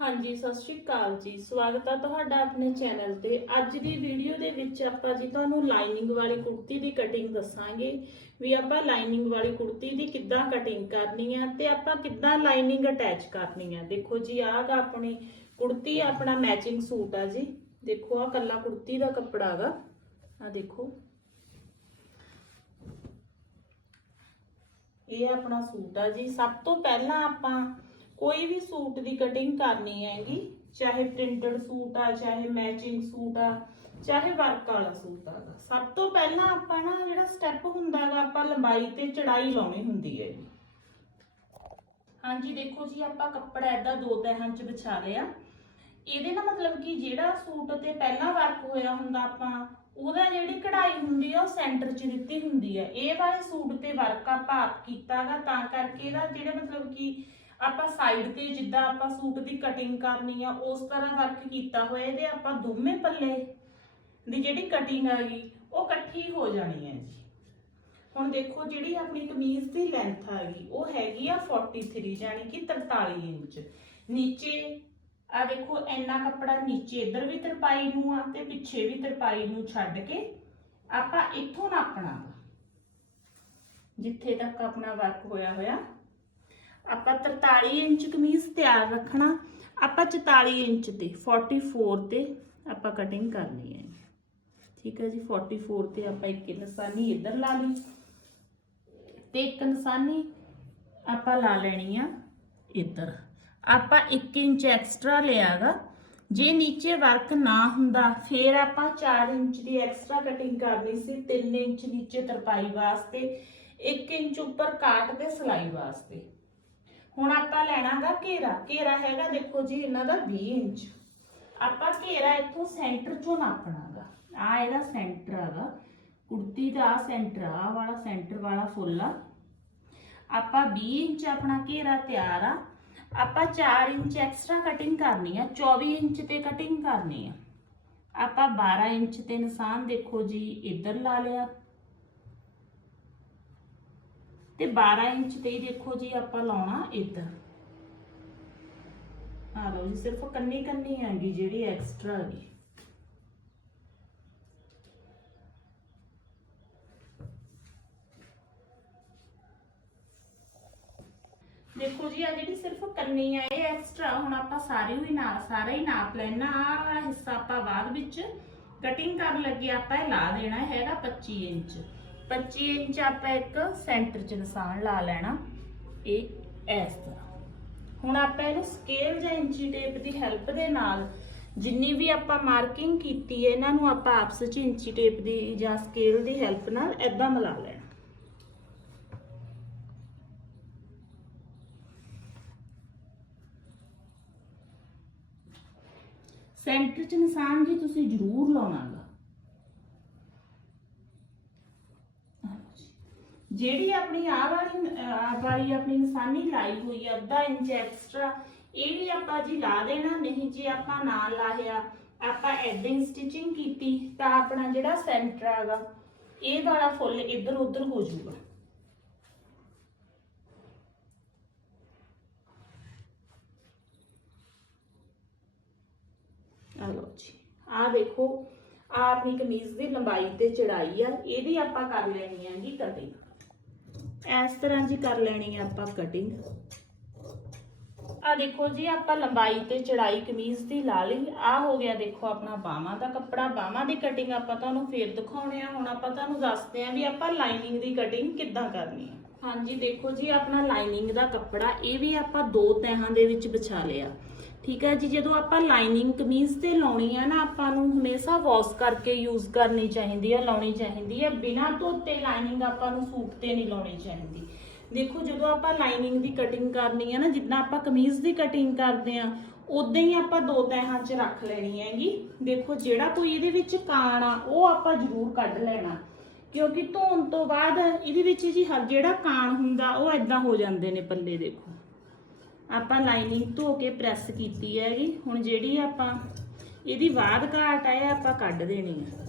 ਹਾਂਜੀ, ਸਤਿ ਸ਼੍ਰੀ ਅਕਾਲ ਜੀ। ਸਵਾਗਤ ਹੈ ਤੁਹਾਡਾ ਆਪਣੇ ਚੈਨਲ ਤੇ। ਅੱਜ ਦੀ ਵੀਡੀਓ ਦੇ ਵਿੱਚ ਆਪਾਂ ਜੀ ਤੁਹਾਨੂੰ ਲਾਈਨਿੰਗ ਵਾਲੀ ਕੁੜਤੀ ਦੀ ਕਟਿੰਗ ਦੱਸਾਂਗੇ। ਵੀ ਆਪਾਂ ਲਾਈਨਿੰਗ ਵਾਲੀ ਕੁੜਤੀ ਦੀ ਕਿੱਦਾਂ ਕਟਿੰਗ ਕਰਨੀ ਆ ਤੇ ਆਪਾਂ ਕਿੱਦਾਂ ਲਾਈਨਿੰਗ ਅਟੈਚ ਕਰਨੀ ਆ। ਦੇਖੋ ਜੀ, ਆਹ ਆਪਣੀ ਕੁੜਤੀ, ਆਪਣਾ ਮੈਚਿੰਗ ਸੂਟ ਆ ਜੀ। ਦੇਖੋ ਆ ਕੱਲਾ ਕੁੜਤੀ ਦਾ ਕੱਪੜਾ ਗਾ। ਆ ਦੇਖੋ। ਇਹ ਆਪਣਾ ਸੂਟ ਆ ਜੀ। ਸਭ ਤੋਂ ਪਹਿਲਾਂ ਆਪਾਂ ਕੋਈ ਵੀ ਸੂਟ ਦੀ ਕਟਿੰਗ ਕਰਨੀ ਹੈਗੀ, ਚਾਹੇ ਪ੍ਰਿੰਟਡ ਸੂਟ ਆ, ਚਾਹੇ ਮੈਚਿੰਗ ਸੂਟ ਆ, ਚਾਹੇ ਵਰਕ ਵਾਲਾ ਸੂਟ ਆ, ਸਭ ਤੋਂ ਪਹਿਲਾਂ ਆਪਾਂ ਨਾ ਜਿਹੜਾ ਸਟੈਪ ਹੁੰਦਾਗਾ ਆਪਾਂ ਲੰਬਾਈ ਤੇ ਚੜਾਈ ਲਾਉਣੀ ਹੁੰਦੀ ਹੈ। ਹਾਂਜੀ, ਦੇਖੋ ਜੀ, ਆਪਾਂ ਕੱਪੜਾ ਐਦਾਂ ਦੋ ਤਹਾਂ 'ਚ ਵਿਛਾ ਲਿਆ। ਇਹਦੇ ਨਾਲ ਮਤਲਬ ਕਿ ਜਿਹੜਾ ਸੂਟ ਤੇ ਪਹਿਲਾਂ ਵਰਕ ਹੋਇਆ ਹੁੰਦਾ ਆਪਾਂ, ਉਹਦਾ ਜਿਹੜੀ ਕਢਾਈ ਹੁੰਦੀ ਆ, ਉਹ ਸੈਂਟਰ 'ਚ ਦਿੱਤੀ ਹੁੰਦੀ ਆ। ਇਹ ਵਾਲੇ ਸੂਟ ਤੇ ਵਰਕ ਆਪਾਂ ਆਪ ਕੀਤਾਗਾ ਤਾਂ ਕਰਕੇ ਇਹਦਾ ਜਿਹੜਾ ਮਤਲਬ ਕਿ ਆਪਾਂ ਸਾਈਡ ਤੇ ਜਿੱਦਾਂ ਆਪਾਂ ਸੂਟ ਦੀ ਕਟਿੰਗ ਕਰਨੀ ਆ, ਉਸ ਤਰ੍ਹਾਂ ਵਰਕ ਕੀਤਾ ਹੋਇਆ, ਇਹਦੇ ਆਪਾਂ ਦੋਵੇਂ ਪੱਲੇ ਦੀ ਜਿਹੜੀ ਕਟਿੰਗ ਹੈਗੀ, ਉਹ ਇਕੱਠੀ ਹੋ ਜਾਣੀ ਹੈ ਜੀ ਹੁਣ ਦੇਖੋ ਜਿਹੜੀ ਆਪਣੀ ਕਮੀਜ਼ ਦੀ ਲੈਂਥ ਹੈਗੀ, ਉਹ ਹੈਗੀ ਆ 43 ਯਾਨੀ ਕਿ 43 ਇੰਚ ਨੀਚੇ ਆ ਦੇਖੋ, ਇੰਨਾ ਕੱਪੜਾ ਨੀਚੇ ਇੱਧਰ ਵੀ ਤਰਪਾਈ ਨੂੰ ਆ ਤੇ ਪਿੱਛੇ ਵੀ ਤਰਪਾਈ ਨੂੰ ਛੱਡ ਕੇ ਆਪਾਂ ਇੱਥੋਂ ਨਾਪਣਾ ਵਾ। ਜਿੱਥੇ ਤੱਕ ਆਪਣਾ ਵਰਕ ਹੋਇਆ ਹੋਇਆ ਆਪਾਂ 43 ਇੰਚ ਕਮੀਜ਼ ਤਿਆਰ ਰੱਖਣਾ, ਆਪਾਂ 44 ਇੰਚ ਤੇ 44 ਤੇ ਆਪਾਂ ਕਟਿੰਗ ਕਰਨੀ ਹੈ ਠੀਕ ਹੈ ਜੀ 44 ਤੇ ਆਪਾਂ ਇੱਕ ਨਿਸ਼ਾਨੀ ਇੱਧਰ ਲਾ ਲਈ ਤੇ ਇੱਕ ਨਿਸ਼ਾਨੀ ਆਪਾਂ ਲਾ ਲੈਣੀ ਆ ਇੱਧਰ। ਆਪਾਂ 1 ਇੰਚ ਐਕਸਟਰਾ ਲਿਆਗਾ, ਜੇ ਨੀਚੇ ਵਰਕ ਨਾ ਹੁੰਦਾ, ਫਿਰ ਆਪਾਂ 4 ਇੰਚ ਦੀ ਐਕਸਟਰਾ ਕਟਿੰਗ ਕਰਨੀ ਸੀ 3 ਇੰਚ ਨੀਚੇ ਤਰਪਾਈ ਵਾਸਤੇ 1 ਇੰਚ ਉੱਪਰ ਕਾਟ ਤੇ ਸਿਲਾਈ ਵਾਸਤੇ। ਹੁਣ ਆਪਾਂ ਲੈਣਾਗਾ ਘੇਰਾ। ਘੇਰਾ ਹੈਗਾ ਦੇਖੋ ਜੀ ਇਹਨਾਂ ਦਾ 20 ਇੰਚ। ਆਪਾਂ ਘੇਰਾ ਇੱਥੋਂ ਸੈਂਟਰ ਚੋਂ ਨਾਪਣਾਗਾ। ਆ ਇਹਦਾ ਸੈਂਟਰ ਹੈਗਾ ਕੁੜਤੀ ਦਾ ਸੈਂਟਰ ਆ ਵਾਲਾ ਸੈਂਟਰ ਵਾਲਾ ਫੁੱਲ ਆ। ਆਪਾਂ 20 ਇੰਚ ਆਪਣਾ ਘੇਰਾ ਤਿਆਰ ਆ। ਆਪਾਂ 4 ਇੰਚ ਐਕਸਟਰਾ ਕਟਿੰਗ ਕਰਨੀ ਆ 24 ਇੰਚ ਤੇ ਕਟਿੰਗ ਕਰਨੀ ਆ। ਆਪਾਂ 12 ਇੰਚ ਤੇ ਨਿਸ਼ਾਨ ਦੇਖੋ ਜੀ, ਇੱਧਰ ਲਾ ਲਿਆ। ਤੇ 12 ਇੰਚ ਤੇ ਦੇਖੋ ਜੀ ਆਪਾਂ ਲਾਉਣਾ ਇੱਧਰ। ਆ ਲਓ ਜੀ, ਸਿਰਫ ਕੰਨੀ ਕੰਨੀ ਹੈਗੀ ਜਿਹੜੀ ਐਕਸਟਰਾ ਹੈਗੀ। ਦੇਖੋ ਜੀ ਆ ਜਿਹੜੀ ਸਿਰਫ ਕੰਨੀ ਆ, ਇਹ ਐਕਸਟਰਾ ਹੁਣ ਆਪਾਂ ਸਾਰੀ ਹੀ ਨਾ ਸਾਰਾ ਹੀ ਨਾਪ ਲੈਣਾ। ਆ ਹਿੱਸਾ ਆਪਾਂ ਬਾਅਦ ਵਿੱਚ ਕਟਿੰਗ ਕਰਨ ਲੱਗੇ ਆਪਾਂ ਇਹ ਲਾ ਦੇਣਾ ਹੈਗਾ 25 ਇੰਚ। 25 ਇੰਚ ਆਪਾਂ ਇੱਕ ਸੈਂਟਰ 'ਚ ਨਿਸ਼ਾਨ ਲਾ ਲੈਣਾ, ਇਹ ਇਸ ਤਰ੍ਹਾਂ। ਹੁਣ ਆਪਾਂ ਇਹਨੂੰ ਸਕੇਲ ਜਾਂ ਇੰਚੀ ਟੇਪ ਦੀ ਹੈਲਪ ਦੇ ਨਾਲ ਜਿੰਨੀ ਵੀ ਆਪਾਂ ਮਾਰਕਿੰਗ ਕੀਤੀ ਹੈ, ਇਹਨਾਂ ਨੂੰ ਆਪਾਂ ਆਪਸ 'ਚ ਇੰਚੀ ਟੇਪ ਦੀ ਜਾਂ ਸਕੇਲ ਦੀ ਹੈਲਪ ਨਾਲ ਐਦਾਂ ਮਿਲਾ ਲੈਣਾ। ਸੈਂਟਰ 'ਚ ਨਿਸ਼ਾਨ ਜੀ ਤੁਸੀਂ ਜ਼ਰੂਰ ਲਾਉਣਾਗਾ ਜਿਹੜੀ ਆਪਣੀ ਆਹ ਵਾਲੀ ਆਹ ਵਾਲੀ ਆਪਣੀ ਇਨਸਾਨੀ ਲਾਈ ਹੋਈ ਆ, ਅੱਧਾ ਇੰਚ ਐਕਸਟਰਾ ਇਹ ਵੀ ਆਪਾਂ ਜੀ ਲਾ ਦੇਣਾ, ਨਹੀਂ ਜੇ ਆਪਾਂ ਨਾ ਲਾਹਿਆ, ਆਪਾਂ ਐਡਿੰਗ ਸਟਿਚਿੰਗ ਕੀਤੀ, ਤਾਂ ਆਪਣਾ ਜਿਹੜਾ ਸੈਂਟਰ ਹੈਗਾ, ਇਹ ਵਾਲਾ ਫੁੱਲ ਇੱਧਰ ਉੱਧਰ ਹੋ ਜਾਊਗਾ। ਲਓ ਜੀ ਆ ਦੇਖੋ ਆ ਆਪਣੀ ਕਮੀਜ਼ ਦੀ ਲੰਬਾਈ ਤੇ ਚੜਾਈ ਆ, ਇਹਦੀ ਆਪਾਂ ਕਰ ਲੈਣੀ ਹੈਗੀ ਕਟਿੰਗ ਇਸ ਤਰ੍ਹਾਂ ਜੀ ਕਰ ਲੈਣੀ ਆ ਆਪਾਂ ਕਟਿੰਗ ਆ ਦੇਖੋ ਜੀ, ਆਪਾਂ ਲੰਬਾਈ ਤੇ ਚੜਾਈ ਕਮੀਜ਼ ਦੀ ਲਾ ਲਈ। ਆ ਹੋ ਗਿਆ ਦੇਖੋ ਆਪਣਾ ਬਾਹਾਂ ਦਾ ਕੱਪੜਾ। ਬਾਹਾਂ ਦੀ ਕਟਿੰਗ ਆਪਾਂ ਤੁਹਾਨੂੰ ਫੇਰ ਦਿਖਾਉਣੇ ਆ। ਹੁਣ ਆਪਾਂ ਤੁਹਾਨੂੰ ਦੱਸਦੇ ਆ ਵੀ ਆਪਾਂ ਲਾਈਨਿੰਗ ਦੀ ਕਟਿੰਗ ਕਿੱਦਾਂ ਕਰਨੀ ਆ। ਹਾਂਜੀ, ਦੇਖੋ ਜੀ, ਆਪਣਾ ਲਾਈਨਿੰਗ ਦਾ ਕੱਪੜਾ ਇਹ ਵੀ ਆਪਾਂ ਦੋ ਤਹਿਾਂ ਦੇ ਵਿੱਚ ਵਿਛਾ ਲਿਆ। ਠੀਕ ਹੈ ਜੀ, ਜਦੋਂ ਆਪਾਂ ਲਾਈਨਿੰਗ ਕਮੀਜ਼ ਤੇ ਲਾਉਣੀ ਹੈ ਨਾ, ਆਪਾਂ ਨੂੰ ਹਮੇਸ਼ਾ ਵਾਸ਼ ਕਰਕੇ ਯੂਜ਼ ਕਰਨੀ ਚਾਹੀਦੀ ਹੈ ਲਾਉਣੀ ਚਾਹੀਦੀ ਹੈ ਬਿਨਾਂ ਧੋਤੇ ਲਾਈਨਿੰਗ ਆਪਾਂ ਨੂੰ ਸੂਟ ਤੇ ਨਹੀਂ ਲਾਉਣੀ ਚਾਹੀਦੀ। ਦੇਖੋ, ਜਦੋਂ ਆਪਾਂ ਲਾਈਨਿੰਗ ਦੀ ਕਟਿੰਗ ਕਰਨੀ ਹੈ ਨਾ, ਜਿੱਦਾਂ ਆਪਾਂ ਕਮੀਜ਼ ਦੀ ਕਟਿੰਗ ਕਰਦੇ ਆ ਉਦਾਂ ਹੀ ਆਪਾਂ ਦੋ ਤਹਾਂ 'ਚ ਰੱਖ ਲੈਣੀ ਹੈਗੀ। ਦੇਖੋ, ਜਿਹੜਾ ਕੋਈ ਇਹਦੇ ਵਿੱਚ ਕਾਣ ਆ, ਉਹ ਆਪਾਂ ਜ਼ਰੂਰ ਕੱਢ ਲੈਣਾ। ਕਿਉਂਕਿ ਧੋਣ ਤੋਂ ਬਾਅਦ ਇਹਦੇ ਵਿੱਚ ਜੀ ਹਰ ਜਿਹੜਾ ਕਾਣ ਹੁੰਦਾ, ਉਹ ਐਦਾਂ ਹੋ ਜਾਂਦੇ ਨੇ ਪੱਲੇ, ਦੇਖੋ। ਆਪਾਂ ਲਾਈਨਿੰਗ ਧੋ ਕੇ ਪ੍ਰੈਸ ਕੀਤੀ ਹੈਗੀ, ਹੁਣ ਜਿਹੜੀ ਆਪਾਂ ਇਹਦੀ ਬਾਅਦ ਘਾਟ ਆ, ਇਹ ਆਪਾਂ ਕੱਢ ਦੇਣੀ ਆ।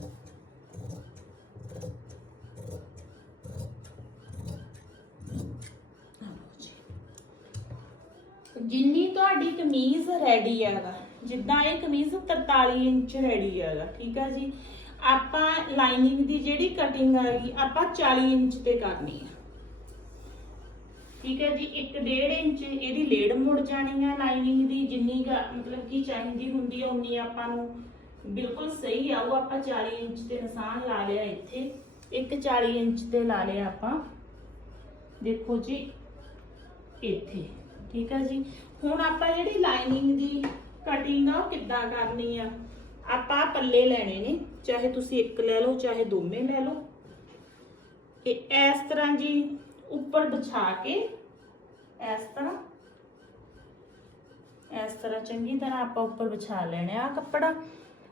ਜਿੰਨੀ ਤੁਹਾਡੀ ਕਮੀਜ਼ ਰੈਡੀ ਹੈਗਾ, ਜਿੱਦਾਂ ਇਹ ਕਮੀਜ਼ 43 ਇੰਚ ਰੈਡੀ ਹੈਗਾ, ਠੀਕ ਆ ਜੀ, ਆਪਾਂ ਲਾਈਨਿੰਗ ਦੀ ਜਿਹੜੀ ਕਟਿੰਗ ਹੈਗੀ ਆਪਾਂ 40 ਇੰਚ ਤੇ ਕਰਨੀ ਹੈ ਠੀਕ ਹੈ ਜੀ 1.5 ਇੰਚ ਇਹਦੀ ਲੇੜ ਮੁੜ ਜਾਣੀ ਆ ਲਾਈਨਿੰਗ ਦੀ, ਜਿੰਨੀ ਕੁ ਮਤਲਬ ਕਿ ਚਾਹੀਦੀ ਹੁੰਦੀ ਹੈ ਉਨੀ ਆਪਾਂ ਨੂੰ ਬਿਲਕੁਲ ਸਹੀ ਆ, ਉਹ ਆਪਾਂ 40 ਇੰਚ ਤੇ ਨਿਸ਼ਾਨ ਲਾ ਲਿਆ ਇੱਥੇ। ਇੱਕ 40 ਇੰਚ ਤੇ ਲਾ ਲਿਆ ਆਪਾਂ। ਦੇਖੋ ਜੀ, ਇੱਥੇ। ਠੀਕ ਹੈ ਜੀ, ਹੁਣ ਆਪਾਂ ਜਿਹੜੀ ਲਾਈਨਿੰਗ ਦੀ ਕਟਿੰਗ ਆ, ਉਹ ਕਿੱਦਾਂ ਕਰਨੀ ਆ? ਆਪਾਂ ਪੱਲੇ ਲੈਣੇ ਨੇ, ਚਾਹੇ ਤੁਸੀਂ ਇੱਕ ਲੈ ਲਓ, ਚਾਹੇ ਦੋਵੇਂ ਲੈ ਲਓ। ਇਹ ਇਸ ਤਰ੍ਹਾਂ ਜੀ ਉੱਪਰ ਵਿਛਾ ਕੇ ਇਸ ਤਰ੍ਹਾਂ ਇਸ ਤਰ੍ਹਾਂ ਚੰਗੀ ਤਰ੍ਹਾਂ ਆਪਾਂ ਉੱਪਰ ਵਿਛਾ ਲੈਣਾ ਆ ਕੱਪੜਾ।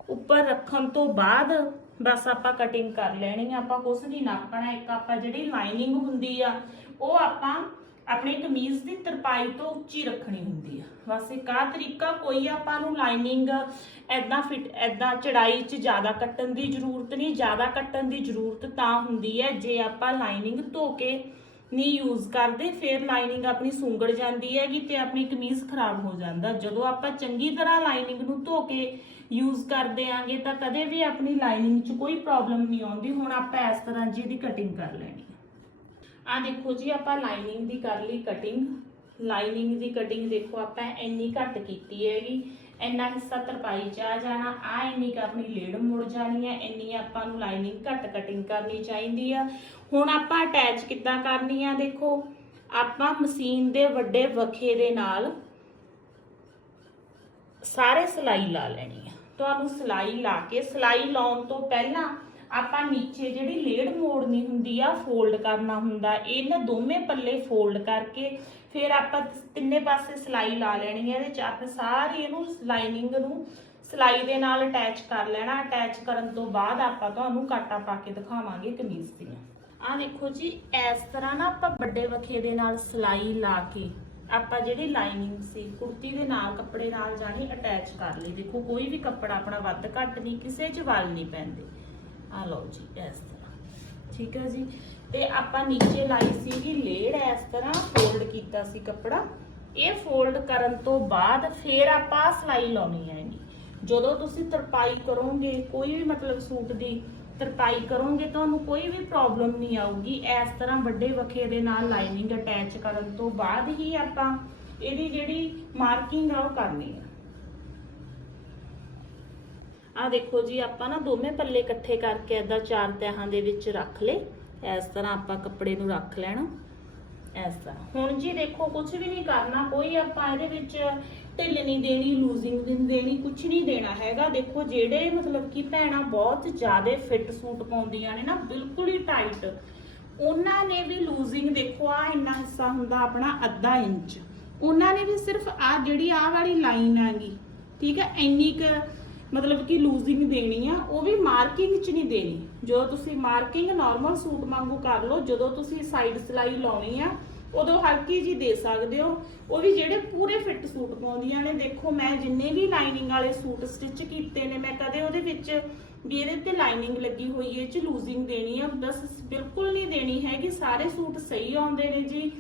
ਉੱਪਰ ਰੱਖਣ ਤੋਂ ਬਾਅਦ ਬਸ ਆਪਾਂ ਕਟਿੰਗ ਕਰ ਲੈਣੀ ਆ, ਆਪਾਂ ਕੁਛ ਨਹੀਂ ਨਾਪਣਾ। ਇੱਕ ਆਪਾਂ ਜਿਹੜੀ ਲਾਈਨਿੰਗ ਹੁੰਦੀ ਆ, ਉਹ ਆਪਾਂ ਆਪਣੀ ਕਮੀਜ਼ ਦੀ ਤਰਪਾਈ ਤੋਂ ਉੱਚੀ ਰੱਖਣੀ ਹੁੰਦੀ ਆ। ਬਸ ਇੱਕ ਆਹ ਤਰੀਕਾ ਕੋਈ ਆਪਾਂ ਨੂੰ ਲਾਈਨਿੰਗ ਐਦਾਂ ਫਿਟ ਐਦਾਂ ਚੜਾਈ 'ਚ ਜ਼ਿਆਦਾ ਕੱਟਣ ਦੀ ਜ਼ਰੂਰਤ ਨਹੀਂ, ਜ਼ਿਆਦਾ ਕੱਟਣ ਦੀ ਜ਼ਰੂਰਤ ਤਾਂ ਹੁੰਦੀ ਹੈ ਜੇ ਆਪਾਂ ਲਾਈਨਿੰਗ ਧੋ ਕੇ ਨਹੀਂ ਯੂਜ਼ ਕਰਦੇ, ਫਿਰ ਲਾਈਨਿੰਗ ਆਪਣੀ ਸੁੰਗੜ ਜਾਂਦੀ ਹੈਗੀ ਤੇ ਆਪਣੀ ਕਮੀਜ਼ ਖਰਾਬ ਹੋ ਜਾਂਦਾ। ਜਦੋਂ ਆਪਾਂ ਚੰਗੀ ਤਰ੍ਹਾਂ ਲਾਈਨਿੰਗ ਨੂੰ ਧੋ ਕੇ ਯੂਜ਼ ਕਰਦੇ ਆਂਗੇ ਤਾਂ ਕਦੇ ਵੀ ਆਪਣੀ ਲਾਈਨਿੰਗ 'ਚ ਕੋਈ ਪ੍ਰੋਬਲਮ ਨਹੀਂ ਆਉਂਦੀ। ਹੁਣ ਆਪਾਂ ਇਸ ਤਰ੍ਹਾਂ ਜੀ ਦੀ ਕਟਿੰਗ ਕਰ ਲੈਣੀ ਹੈ। ਆ ਦੇਖੋ ਜੀ, ਆਪਾਂ ਲਾਈਨਿੰਗ ਦੀ ਕਰ ਲਈ ਕਟਿੰਗ ਲਾਈਨਿੰਗ ਦੀ ਕਟਿੰਗ ਦੇਖੋ, ਆਪਾਂ ਇੰਨੀ ਘੱਟ ਕੀਤੀ ਹੈਗੀ। ਇੰਨਾ ਹਿੱਸਾ ਤਰਪਾਈ ਚ ਆ ਜਾਣਾ। ਆ ਇੰਨੀ ਕੁ ਆਪਣੀ ਲੇੜ ਮੁੜ ਜਾਣੀ ਹੈ। ਇੰਨੀ ਆਪਾਂ ਨੂੰ ਲਾਈਨਿੰਗ ਘੱਟ ਕਟਿੰਗ ਕਰਨੀ ਚਾਹੀਦੀ ਆ। ਹੁਣ ਆਪਾਂ ਅਟੈਚ ਕਿੱਦਾਂ ਕਰਨੀ ਆ ਦੇਖੋ। ਆਪਾਂ ਮਸ਼ੀਨ ਦੇ ਵੱਡੇ ਵਖੇ ਦੇ ਨਾਲ ਸਾਰੇ ਸਲਾਈ ਲਾ ਲੈਣੀ ਆ। ਤੁਹਾਨੂੰ ਸਲਾਈ ਲਾ ਕੇ, ਸਲਾਈ ਲਾਉਣ ਤੋਂ ਪਹਿਲਾਂ ਆਪਾਂ ਨੀਚੇ ਜਿਹੜੀ ਲੇੜ ਮੋੜਨੀ ਹੁੰਦੀ ਆ ਫੋਲਡ ਕਰਨਾ ਹੁੰਦਾ। ਇਹਨਾਂ ਦੋਵੇਂ ਪੱਲੇ ਫੋਲਡ ਕਰਕੇ ਫਿਰ ਆਪਾਂ ਤਿੰਨੇ ਪਾਸੇ ਸਲਾਈ ਲਾ ਲੈਣੀ ਹੈ ਇਹਦੇ ਚ ਆਪਾਂ ਸਾਰੀ ਇਹਨੂੰ ਲਾਈਨਿੰਗ ਨੂੰ ਸਲਾਈ ਦੇ ਨਾਲ ਅਟੈਚ ਕਰ ਲੈਣਾ। ਅਟੈਚ ਕਰਨ ਤੋਂ ਬਾਅਦ ਆਪਾਂ ਤੁਹਾਨੂੰ ਕਾਟਾ ਪਾ ਕੇ ਦਿਖਾਵਾਂਗੇ ਕਮੀਜ਼ ਦੀਆਂ। ਆਹ ਦੇਖੋ ਜੀ, ਇਸ ਤਰ੍ਹਾਂ ਨਾ ਆਪਾਂ ਵੱਡੇ ਵਖੇ ਦੇ ਨਾਲ ਸਲਾਈ ਲਾ ਕੇ ਆਪਾਂ ਜਿਹੜੀ ਲਾਈਨਿੰਗ ਸੀ, ਕੁੜਤੀ ਦੇ ਨਾਲ ਕੱਪੜੇ ਨਾਲ ਜਾਣੀ ਅਟੈਚ ਕਰ ਲਈ। ਦੇਖੋ, ਕੋਈ ਵੀ ਕੱਪੜਾ ਆਪਣਾ ਵੱਧ ਘੱਟ ਨਹੀਂ, ਕਿਸੇ 'ਚ ਵਲ ਨਹੀਂ ਪੈਂਦੇ। ਆ ਲਓ ਜੀ, ਇਸ ਤਰ੍ਹਾਂ। ਠੀਕ ਹੈ ਜੀ? ਤੇ ਆਪਾਂ ਨੀਚੇ ਲਾਈ ਸੀਗੀ ਲੇੜ, ਇਸ ਤਰ੍ਹਾਂ ਫੋਲਡ ਕੀਤਾ ਸੀ ਕੱਪੜਾ। ਇਹ ਫੋਲਡ ਕਰਨ ਤੋਂ ਬਾਅਦ ਫੇਰ ਆਪਾਂ ਸਲਾਈ ਲਾਉਣੀ ਹੈ ਜਦੋਂ ਤੁਸੀਂ ਤਰਪਾਈ ਕਰੋਗੇ, ਕੋਈ ਵੀ ਮਤਲਬ ਸੂਟ ਦੀ ਤਰਪਾਈ ਕਰੋਗੇ ਤੁਹਾਨੂੰ ਕੋਈ ਵੀ ਪ੍ਰੋਬਲਮ ਨਹੀਂ ਆਊਗੀ। ਇਸ ਤਰ੍ਹਾਂ ਵੱਡੇ ਵਖੇ ਦੇ ਨਾਲ ਲਾਈਨਿੰਗ ਅਟੈਚ ਕਰਨ ਤੋਂ ਬਾਅਦ ਹੀ ਆਪਾਂ ਇਹਦੀ ਜਿਹੜੀ ਮਾਰਕਿੰਗ ਆ ਉਹ ਕਰਨੀ ਹੈ ਆ ਦੇਖੋ ਜੀ, ਆਪਾਂ ਨਾ ਦੋਵੇਂ ਪੱਲੇ ਇਕੱਠੇ ਕਰਕੇ ਏਦਾਂ ਚਾਰ ਤਹਾਂ ਦੇ ਵਿੱਚ ਰੱਖ ਲੇ ਇਸ ਤਰ੍ਹਾਂ ਆਪਾਂ ਕੱਪੜੇ ਨੂੰ ਰੱਖ ਲੈਣਾ। ਇਸ ਤਰ੍ਹਾਂ। ਹੁਣ ਜੀ ਦੇਖੋ ਕੁਝ ਵੀ ਨਹੀਂ ਕਰਨਾ, ਕੋਈ ਆਪਾਂ ਇਹਦੇ ਵਿੱਚ ਢਿੱਲ ਨਹੀਂ ਦੇਣੀ ਲੂਜ਼ਿੰਗ ਨਹੀਂ ਦੇਣੀ ਕੁਝ ਨਹੀਂ ਦੇਣਾ ਹੈਗਾ। ਦੇਖੋ, ਜਿਹੜੇ ਮਤਲਬ ਕਿ ਭੈਣਾਂ ਬਹੁਤ ਜ਼ਿਆਦਾ ਫਿੱਟ ਸੂਟ ਪਾਉਂਦੀਆਂ ਨੇ ਨਾ, ਬਿਲਕੁਲ ਹੀ ਟਾਈਟ ਉਹਨਾਂ ਨੇ ਵੀ ਲੂਜ਼ਿੰਗ ਦੇਖੋ ਆ ਇੰਨਾ ਹਿੱਸਾ ਹੁੰਦਾ ਆਪਣਾ ਅੱਧਾ ਇੰਚ। ਉਹਨਾਂ ਨੇ ਵੀ ਸਿਰਫ ਆ ਜਿਹੜੀ ਆ ਵਾਲੀ ਲਾਈਨ ਆਗੀ ਠੀਕ ਹੈ, ਇੰਨੀ ਕ ਮਤਲਬ ਕਿ ਲੂਜ਼ਿੰਗ ਦੇਣੀ ਆ, ਉਹ ਵੀ ਮਾਰਕਿੰਗ ਚ ਨਹੀਂ ਦੇਣੀ। ਜਦੋਂ ਤੁਸੀਂ ਮਾਰਕਿੰਗ ਨਾਰਮਲ ਸੂਟ ਵਾਂਗੂ ਕਰ ਲਓ, ਜਦੋਂ ਤੁਸੀਂ ਸਾਈਡ ਸਲਾਈ ਲਾਉਣੀ ਆ ਉਦੋਂ ਹਲਕੀ ਜੀ ਦੇ ਸਕਦੇ ਹੋ। ਉਹ ਵੀ ਜਿਹੜੇ ਪੂਰੇ ਫਿੱਟ ਸੂਟ ਪਾਉਂਦੀਆਂ ਨੇ। ਦੇਖੋ, ਮੈਂ ਜਿੰਨੇ ਵੀ ਲਾਈਨਿੰਗ ਵਾਲੇ ਸੂਟ ਸਟਿਚ ਕੀਤੇ ਨੇ, ਮੈਂ ਕਦੇ ਉਹਦੇ ਵਿੱਚ ਵੀ ਇਹਦੇ ਤੇ ਲਾਈਨਿੰਗ ਲੱਗੀ ਹੋਈ ਹੈ, ਇਹ ਚ ਲੂਜ਼ਿੰਗ ਦੇਣੀ ਆ। ਬਸ ਬਿਲਕੁਲ ਨਹੀਂ ਦੇਣੀ ਹੈਗੀ। ਸਾਰੇ ਸੂਟ ਸਹੀ ਆਉਂਦੇ ਨੇ ਜੀ।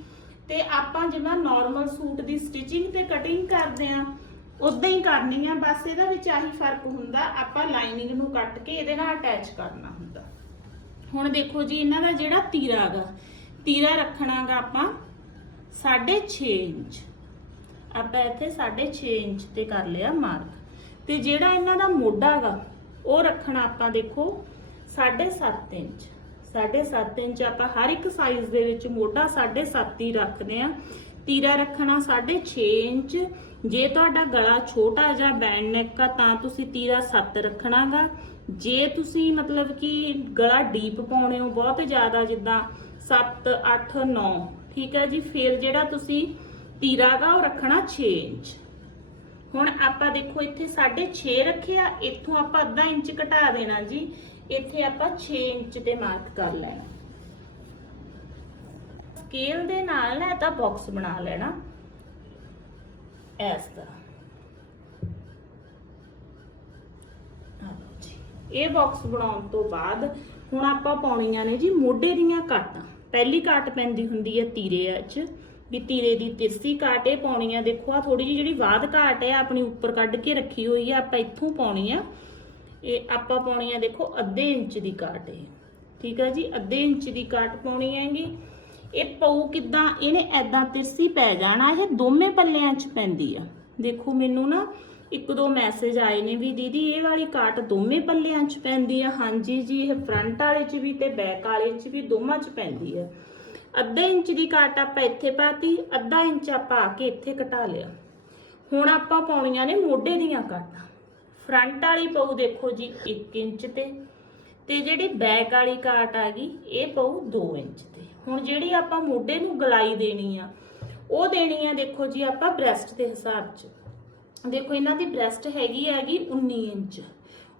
ਤੇ ਆਪਾਂ ਜਿਵੇਂ ਨਾਰਮਲ ਸੂਟ ਦੀ ਸਟਿਚਿੰਗ ਤੇ ਕਟਿੰਗ ਕਰਦੇ ਆ ਉਦਾਂ ਹੀ ਕਰਨੀ ਆ। ਬਸ ਇਹਦਾ ਵਿੱਚ ਆਹੀ ਫ਼ਰਕ ਹੁੰਦਾ, ਆਪਾਂ ਲਾਈਨਿੰਗ ਨੂੰ ਕੱਟ ਕੇ ਇਹਦੇ ਨਾਲ ਅਟੈਚ ਕਰਨਾ ਹੁੰਦਾ। ਹੁਣ ਦੇਖੋ ਜੀ, ਇਹਨਾਂ ਦਾ ਜਿਹੜਾ ਤੀਰਾ ਹੈਗਾ ਤੀਰਾ ਰੱਖਣਾਗਾ ਆਪਾਂ 6.5 ਇੰਚ। ਆਪਾਂ ਇੱਥੇ 6.5 ਇੰਚ ਤੇ ਕਰ ਲਿਆ ਮਾਰਕ। ਤੇ ਜਿਹੜਾ ਇਹਨਾਂ ਦਾ ਮੋਢਾ ਹੈਗਾ, ਉਹ ਰੱਖਣਾ ਆਪਾਂ ਦੇਖੋ 7.5 ਇੰਚ। 7.5 ਇੰਚ ਆਪਾਂ ਹਰ ਇੱਕ ਸਾਈਜ਼ ਦੇ ਵਿੱਚ ਮੋਢਾ 7.5 ਹੀ ਰੱਖਦੇ ਆ ਤੀਰਾ ਰੱਖਣਾ 6.5 ਇੰਚ। ਜੇ ਤੁਹਾਡਾ ਗਲਾ ਛੋਟਾ ਜਾਂ ਬੈਂਡ ਨੈਕ ਆ, ਤਾਂ ਤੁਸੀਂ ਤੀਰਾ 7 ਰੱਖਣਾਗਾ। ਜੇ ਤੁਸੀਂ ਮਤਲਬ ਕਿ ਗਲਾ ਡੀਪ ਪਾਉਣੇ ਹੋ ਬਹੁਤ ਜ਼ਿਆਦਾ, ਜਿੱਦਾਂ 7 8 9 ਠੀਕ ਹੈ ਜੀ, ਫਿਰ ਜਿਹੜਾ ਤੁਸੀਂ ਤੀਰਾ ਗਾ, ਉਹ ਰੱਖਣਾ 6 ਇੰਚ। ਹੁਣ ਆਪਾਂ ਦੇਖੋ, ਇੱਥੇ 6.5 ਰੱਖਿਆ, ਇੱਥੋਂ ਆਪਾਂ ਅੱਧਾ ਇੰਚ ਘਟਾ ਦੇਣਾ ਜੀ। ਇੱਥੇ ਆਪਾਂ 6 ਇੰਚ ਤੇ ਮਾਰਕ ਕਰ ਲੈਣਾ। ਸਕੇਲ ਦੇ ਨਾਲ ਨਾ ਤਾਂ ਬਾਕਸ ਬਣਾ ਲੈਣਾ। ਇਸ ਤਰ੍ਹਾਂ। ਇਹ ਬਾਕਸ ਬਣਾਉਣ ਤੋਂ ਬਾਅਦ ਹੁਣ ਆਪਾਂ ਪਾਉਣੀਆਂ ਨੇ ਜੀ ਮੋਢੇ ਦੀਆਂ ਕਾਟਾਂ। ਪਹਿਲੀ ਕਾਟ ਪੈਂਦੀ ਹੁੰਦੀ ਹੈ ਤੀਰੇ 'ਚ, ਵੀ ਤੀਰੇ ਦੀ ਤਿਰਸੀ ਕਾਟ ਇਹ ਪਾਉਣੀ ਆ। ਦੇਖੋ ਆ ਥੋੜੀ ਜਿਹੀ ਜਿਹੜੀ ਬਾਦ ਕਾਟ ਹੈ, ਆਪਣੀ ਉੱਪਰ ਕੱਢ ਕੇ ਰੱਖੀ ਹੋਈ ਆ ਆਪਾਂ ਇੱਥੋਂ ਪਾਉਣੀ ਆ। ਇਹ ਆਪਾਂ ਪਾਉਣੀ ਆ, ਦੇਖੋ, ਅੱਧੇ ਇੰਚ ਦੀ ਕਾਟ ਇਹ। ਠੀਕ ਹੈ ਜੀ? ਅੱਧੇ ਇੰਚ ਦੀ ਕਾਟ ਪਾਉਣੀ ਹੈਗੀ। ਇਹ ਪਊ ਕਿਦਾਂ? ਇਹਨੇ ਐਦਾਂ ਤਿਰਸੀ ਪੈ ਜਾਣਾ, ਇਹ ਦੋਵੇਂ ਪੱਲਿਆਂ 'ਚ ਪੈਂਦੀ ਆ। ਦੇਖੋ, ਮੈਨੂੰ ਨਾ ਇੱਕ ਦੋ ਮੈਸੇਜ ਆਏ ਨੇ ਵੀ ਦੀਦੀ, ਇਹ ਵਾਲੀ ਕਾਟ ਦੋਵੇਂ ਪੱਲਿਆਂ 'ਚ ਪੈਂਦੀ ਆ। ਹਾਂਜੀ ਜੀ, ਇਹ ਫਰੰਟ ਵਾਲੇ 'ਚ ਵੀ ਤੇ ਬੈਕ ਵਾਲੇ 'ਚ ਵੀ ਦੋਵਾਂ 'ਚ ਪੈਂਦੀ ਆ। ਅੱਧਾ ਇੰਚ ਦੀ ਕਾਟ ਆਪਾਂ ਇੱਥੇ ਪਾਤੀ, ਅੱਧਾ ਇੰਚ ਆਪਾਂ ਆ ਕੇ ਇੱਥੇ ਘਟਾ ਲਿਆ। ਹੁਣ ਆਪਾਂ ਪਾਉਣੀਆਂ ਨੇ ਮੋਢੇ ਦੀਆਂ ਕਾਟਾਂ ਫਰੰਟ ਵਾਲੀ ਪਊ ਦੇਖੋ ਜੀ 1 ਇੰਚ ਤੇ ਤੇ ਜਿਹੜੀ ਬੈਕ ਵਾਲੀ ਕਾਟ ਆ ਗਈ, ਇਹ ਪਊ 2 ਇੰਚ ਤੇ। ਹੁਣ ਜਿਹੜੀ ਆਪਾਂ ਮੋਢੇ ਨੂੰ ਗਲਾਈ ਦੇਣੀ ਆ, ਉਹ ਦੇਣੀ ਆ ਦੇਖੋ ਜੀ ਆਪਾਂ ਬ੍ਰੈਸਟ ਦੇ ਹਿਸਾਬ 'ਚ। ਦੇਖੋ, ਇਹਨਾਂ ਦੀ ਬ੍ਰੈਸਟ ਹੈਗੀ ਹੈਗੀ 19 ਇੰਚ।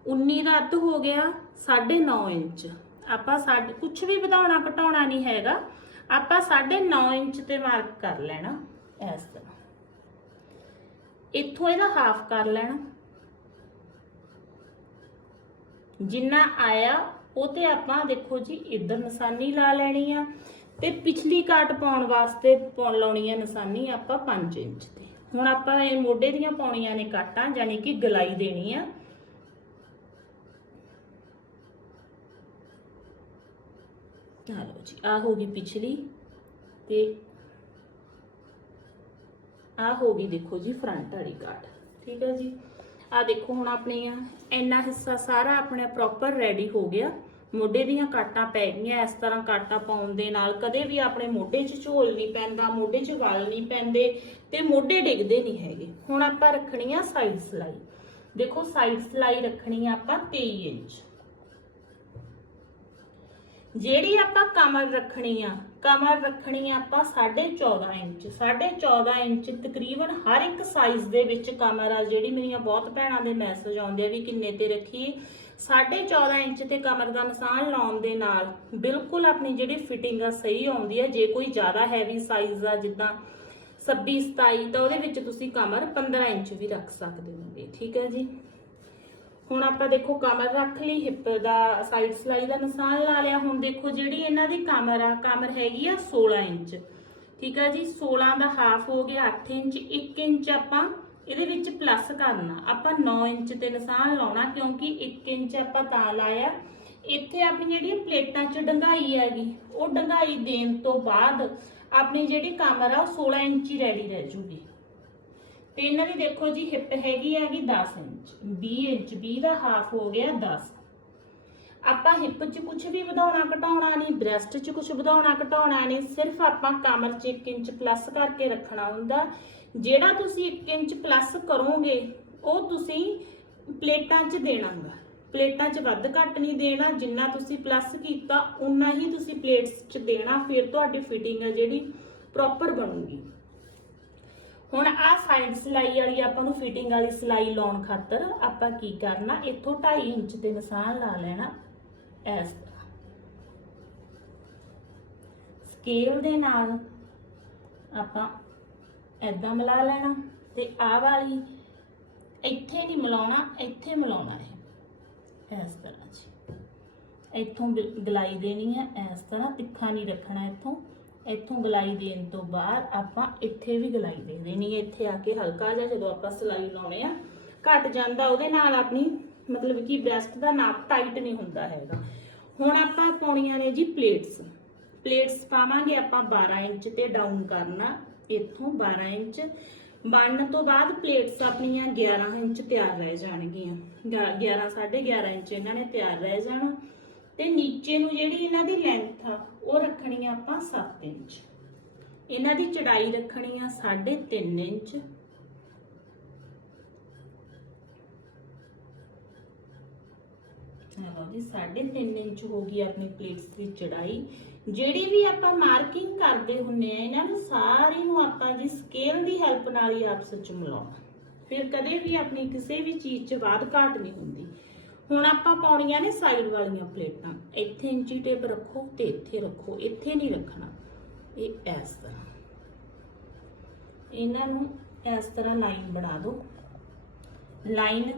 19 ਦਾ ਅੱਧ ਹੋ ਗਿਆ 9.5 ਇੰਚ। ਆਪਾਂ ਸਾਡੇ ਕੁਝ ਵੀ ਵਧਾਉਣਾ ਘਟਾਉਣਾ ਨਹੀਂ ਹੈਗਾ। ਆਪਾਂ 9.5 ਇੰਚ ਤੇ ਮਾਰਕ ਕਰ ਲੈਣਾ ਇਸ ਤਰ੍ਹਾਂ। ਇੱਥੋਂ ਇਹਦਾ ਹਾਫ ਕਰ ਲੈਣਾ। ਜਿੰਨਾ ਆਇਆ, ਉਹ ਤੇ ਆਪਾਂ ਦੇਖੋ ਜੀ, ਇੱਧਰ ਨਿਸ਼ਾਨੀ ਲਾ ਲੈਣੀ ਆ ਤੇ ਪਿਛਲੀ ਕਾਟ ਪਾਉਣ ਵਾਸਤੇ ਪਾਉਣ ਲਾਉਣੀ ਆ ਨਿਸ਼ਾਨੀ ਆਪਾਂ 5 ਇੰਚ ਹੁਣ ਆਪਾਂ ਇਹ ਮੋਢੇ ਦੀਆਂ ਪਾਉਣੀਆਂ ਨੇ ਕਾਟਾਂ ਯਾਨੀ ਕਿ ਗਲਾਈ ਦੇਣੀ ਆ। ਆ ਜੀ ਆ ਹੋ ਗਈ ਪਿਛਲੀ ਤੇ ਆ ਹੋ ਗਈ ਦੇਖੋ ਜੀ ਫਰੰਟ ਵਾਲੀ ਕਾਟ, ਠੀਕ ਹੈ ਜੀ। ਆ ਦੇਖੋ ਹੁਣ ਆਪਣੀਆਂ, ਇੰਨਾ ਹਿੱਸਾ ਸਾਰਾ ਆਪਣਾ ਪ੍ਰੋਪਰ ਰੈਡੀ ਹੋ ਗਿਆ। ਮੋਢੇ ਦੀਆਂ ਕਾਟਾਂ ਪੈ ਗਈਆਂ, ਇਸ ਤਰ੍ਹਾਂ ਕਾਟਾਂ ਪਾਉਣ ਦੇ ਨਾਲ ਕਦੇ ਵੀ ਆਪਣੇ ਮੋਢੇ 'ਚ ਝੋਲ ਨਹੀਂ ਪੈਂਦਾ, ਮੋਢੇ 'ਚ ਗਲ ਨਹੀਂ ਪੈਂਦੇ ਤੇ ਮੋਢੇ ਡਿੱਗਦੇ ਨਹੀਂ ਹੈਗੇ। ਹੁਣ ਆਪਾਂ ਰੱਖਣੀ ਆ ਸਾਈਡ ਸਲਾਈ। ਦੇਖੋ ਸਾਈਡ ਸਲਾਈ ਰੱਖਣੀ ਆ ਆਪਾਂ 23 ਇੰਚ। ਜਿਹੜੀ ਆਪਾਂ ਕਮਰ ਰੱਖਣੀ ਆ, ਕਮਰ ਰੱਖਣੀ ਆ ਆਪਾਂ 14.5 ਇੰਚ। 14.5 ਇੰਚ ਤਕਰੀਬਨ ਹਰ ਇੱਕ ਸਾਈਜ਼ ਦੇ ਵਿੱਚ ਕਮਰ ਆ। ਜਿਹੜੀ ਮੇਰੀਆਂ ਬਹੁਤ ਭੈਣਾਂ ਦੇ ਮੈਸੇਜ ਆਉਂਦੇ ਆ ਵੀ ਕਿੰਨੇ ਤੇ ਰੱਖੀਏ। 14.5 ਇੰਚ ਤੇ ਕਮਰ ਦਾ ਨਿਸ਼ਾਨ ਲਾਉਣ ਦੇ ਨਾਲ ਬਿਲਕੁਲ ਆਪਣੀ ਜਿਹੜੀ ਫਿਟਿੰਗ ਆ ਸਹੀ ਆਉਂਦੀ ਆ। ਜੇ ਕੋਈ ਜ਼ਿਆਦਾ ਹੈਵੀ ਸਾਈਜ਼ ਆ, ਜਿੱਦਾਂ 26 27 ਤਾਂ ਉਹਦੇ ਵਿੱਚ ਤੁਸੀਂ ਕਮਰ 15 ਇੰਚ ਵੀ ਰੱਖ ਸਕਦੇ ਹੋਗੇ, ਠੀਕ ਹੈ ਜੀ? ਹੁਣ ਆਪਾਂ ਦੇਖੋ, ਕਮਰ ਰੱਖ ਲਈ ਹਿੱਪ ਦਾ ਸਾਈਡ ਸਲਾਈ ਦਾ ਨਿਸ਼ਾਨ ਲਾ ਲਿਆ। ਹੁਣ ਦੇਖੋ, ਜਿਹੜੀ ਇਹਨਾਂ ਦੀ ਕਮਰ ਆ, ਕਮਰ ਹੈਗੀ ਆ 16 ਇੰਚ, ਠੀਕ ਹੈ ਜੀ? 16 ਦਾ ਹਾਫ ਹੋ ਗਿਆ 8 ਇੰਚ 1 ਇੰਚ ਆਪਾਂ ਇਹਦੇ ਵਿੱਚ ਪਲੱਸ ਕਰਨਾ। ਆਪਾਂ 9 ਇੰਚ ਤੇ ਨਿਸ਼ਾਨ ਲਾਉਣਾ, ਕਿਉਂਕਿ 1 ਇੰਚ ਆਪਾਂ ਤਾਂ ਲਾਇਆ। ਇੱਥੇ ਆਪਣੀ ਜਿਹੜੀ ਪਲੇਟਾਂ 'ਚ ਡੰਗਾਈ ਹੈਗੀ, ਉਹ ਡੰਗਾਈ ਦੇਣ ਤੋਂ ਬਾਅਦ ਆਪਣੀ ਜਿਹੜੀ ਕਮਰ ਆ, ਉਹ 16 ਇੰਚ ਹੀ ਰੈਡੀ ਰਹਿ ਜੂਗੀ। ਤੇ ਇਹਨਾਂ ਦੀ ਦੇਖੋ ਜੀ ਹਿੱਪ ਹੈਗੀ ਹੈਗੀ 10 ਇੰਚ 20 ਇੰਚ 20 ਦਾ ਹਾਫ ਹੋ ਗਿਆ 10 ਆਪਾਂ ਹਿੱਪ 'ਚ ਕੁਝ ਵੀ ਵਧਾਉਣਾ, ਘਟਾਉਣਾ ਨਹੀਂ ਬ੍ਰੈਸਟ 'ਚ ਕੁਝ ਵਧਾਉਣਾ, ਘਟਾਉਣਾ ਨਹੀਂ, ਸਿਰਫ ਆਪਾਂ ਕਮਰ 'ਚ 1 ਇੰਚ ਪਲੱਸ ਕਰਕੇ ਰੱਖਣਾ ਹੁੰਦਾ। ਜਿਹੜਾ ਤੁਸੀਂ 1 ਇੰਚ ਪਲੱਸ ਕਰੋਗੇ, ਉਹ ਤੁਸੀਂ ਪਲੇਟਾਂ 'ਚ ਦੇਣਾ ਦੇਣਾਗਾ ਪਲੇਟਾਂ 'ਚ ਵੱਧ ਘੱਟ ਨਹੀਂ ਦੇਣਾ, ਜਿੰਨਾ ਤੁਸੀਂ ਪਲੱਸ ਕੀਤਾ ਉਨਾ ਹੀ ਤੁਸੀਂ ਪਲੇਟਸ 'ਚ ਦੇਣਾ, ਫਿਰ ਤੁਹਾਡੀ ਫਿਟਿੰਗ ਹੈ ਜਿਹੜੀ ਪ੍ਰੋਪਰ ਬਣੂਗੀ। ਹੁਣ ਆ ਸਾਈਡ ਸਿਲਾਈ ਵਾਲੀ ਆਪਾਂ ਨੂੰ ਫਿਟਿੰਗ ਵਾਲੀ ਸਿਲਾਈ ਲਾਉਣ ਖਾਤਰ ਆਪਾਂ ਕੀ ਕਰਨਾ, ਇੱਥੋਂ 2.5 ਇੰਚ ਤੇ ਨਿਸ਼ਾਨ ਲਾ ਲੈਣਾ, ਇਸ ਤਰ੍ਹਾਂ। ਸਕੇਲ ਦੇ ਨਾਲ ਆਪਾਂ ਐਦਾਂ ਮਿਲਾ ਲੈਣਾ ਤੇ ਆਹ ਵਾਲੀ ਇੱਥੇ ਨਹੀਂ ਮਿਲਾਉਣਾ, ਇੱਥੇ ਮਿਲਾਉਣਾ ਹੈ ਇਸ ਤਰ੍ਹਾਂ ਜੀ। ਇੱਥੋਂ ਗ- ਗਲਾਈ ਦੇਣੀ ਹੈ ਇਸ ਤਰ੍ਹਾਂ, ਤਿੱਖਾ ਨਹੀਂ ਰੱਖਣਾ ਇੱਥੋਂ। ਇੱਥੋਂ ਗਲਾਈ ਦੇਣ ਤੋਂ ਬਾਅਦ ਆਪਾਂ ਇੱਥੇ ਵੀ ਗਲਾਈ ਦੇ ਦੇਣੀ ਹੈ ਇੱਥੇ ਆ ਕੇ ਹਲਕਾ ਜਿਹਾ ਜਦੋਂ ਆਪਾਂ ਸਿਲਾਈ ਲਾਉਣੇ ਆ, ਘਟ ਜਾਂਦਾ ਉਹਦੇ ਨਾਲ ਆਪਣੀ ਮਤਲਬ ਕਿ ਬ੍ਰੈਸਟ ਦਾ ਨਾਪ ਟਾਈਟ ਨਹੀਂ ਹੁੰਦਾ ਹੈਗਾ। ਹੁਣ ਆਪਾਂ ਪਾਉਣੀਆਂ ਨੇ ਜੀ ਪਲੇਟਸ ਪਲੇਟਸ ਪਾਵਾਂਗੇ ਆਪਾਂ 12 ਇੰਚ ਤੇ ਡਾਊਨ ਕਰਨਾ। ਇੱਥੋਂ 12 ਇੰਚ। ਬਣਨ ਤੋਂ ਬਾਅਦ ਪਲੇਟਸ ਆਪਣੀਆਂ 11 ਇੰਚ ਤਿਆਰ ਰਹਿ ਜਾਣਗੀਆਂ। 11 11.5 ਇੰਚ ਇਹਨਾਂ ਨੇ ਤਿਆਰ ਰਹਿ ਜਾਣਾ। ਤੇ ਨੀਚੇ ਨੂੰ ਜਿਹੜੀ ਇਹਨਾਂ ਦੀ ਲੈਂਥ ਆ, ਉਹ ਰੱਖਣੀ ਆ ਆਪਾਂ 7 ਇੰਚ। ਇਹਨਾਂ ਦੀ ਚੜਾਈ ਰੱਖਣੀ ਆ 3.5 ਇੰਚ। ਲਓ ਜੀ 3.5 ਇੰਚ ਹੋ ਗਈ ਆਪਣੀ ਪਲੇਟਸ ਦੀ ਚੜਾਈ। ਜਿਹੜੀ ਵੀ ਆਪਾਂ ਮਾਰਕਿੰਗ ਕਰਦੇ ਹੁੰਨੇ ਆ, ਇਹਨਾਂ ਨੂੰ ਸਾਰੀ ਨੂੰ ਆਪਾਂ ਜੀ ਸਕੇਲ ਦੀ ਹੈਲਪ ਨਾਲ ਹੀ ਆਪਸ ਵਿੱਚ ਮਿਲਾਉਣਾ। ਫਿਰ ਕਦੇ ਵੀ ਆਪਣੀ ਕਿਸੇ ਵੀ ਚੀਜ਼ 'ਚ ਵਾਧ ਘਾਟ ਨਹੀਂ ਹੁੰਦੀ। ਹੁਣ ਆਪਾਂ ਪਾਉਣੀਆਂ ਨੇ ਸਾਈਡ ਵਾਲੀਆਂ ਪਲੇਟਾਂ। ਇੱਥੇ ਇੰਚੀ ਟੇਪ ਰੱਖੋ ਤੇ ਇੱਥੇ ਰੱਖੋ, ਇੱਥੇ ਨਹੀਂ ਰੱਖਣਾ। ਇਹ ਇਸ ਤਰ੍ਹਾਂ। ਇਹਨਾਂ ਨੂੰ ਇਸ ਤਰ੍ਹਾਂ ਲਾਈਨ ਬਣਾ ਦਿਓ। ਲਾਈਨ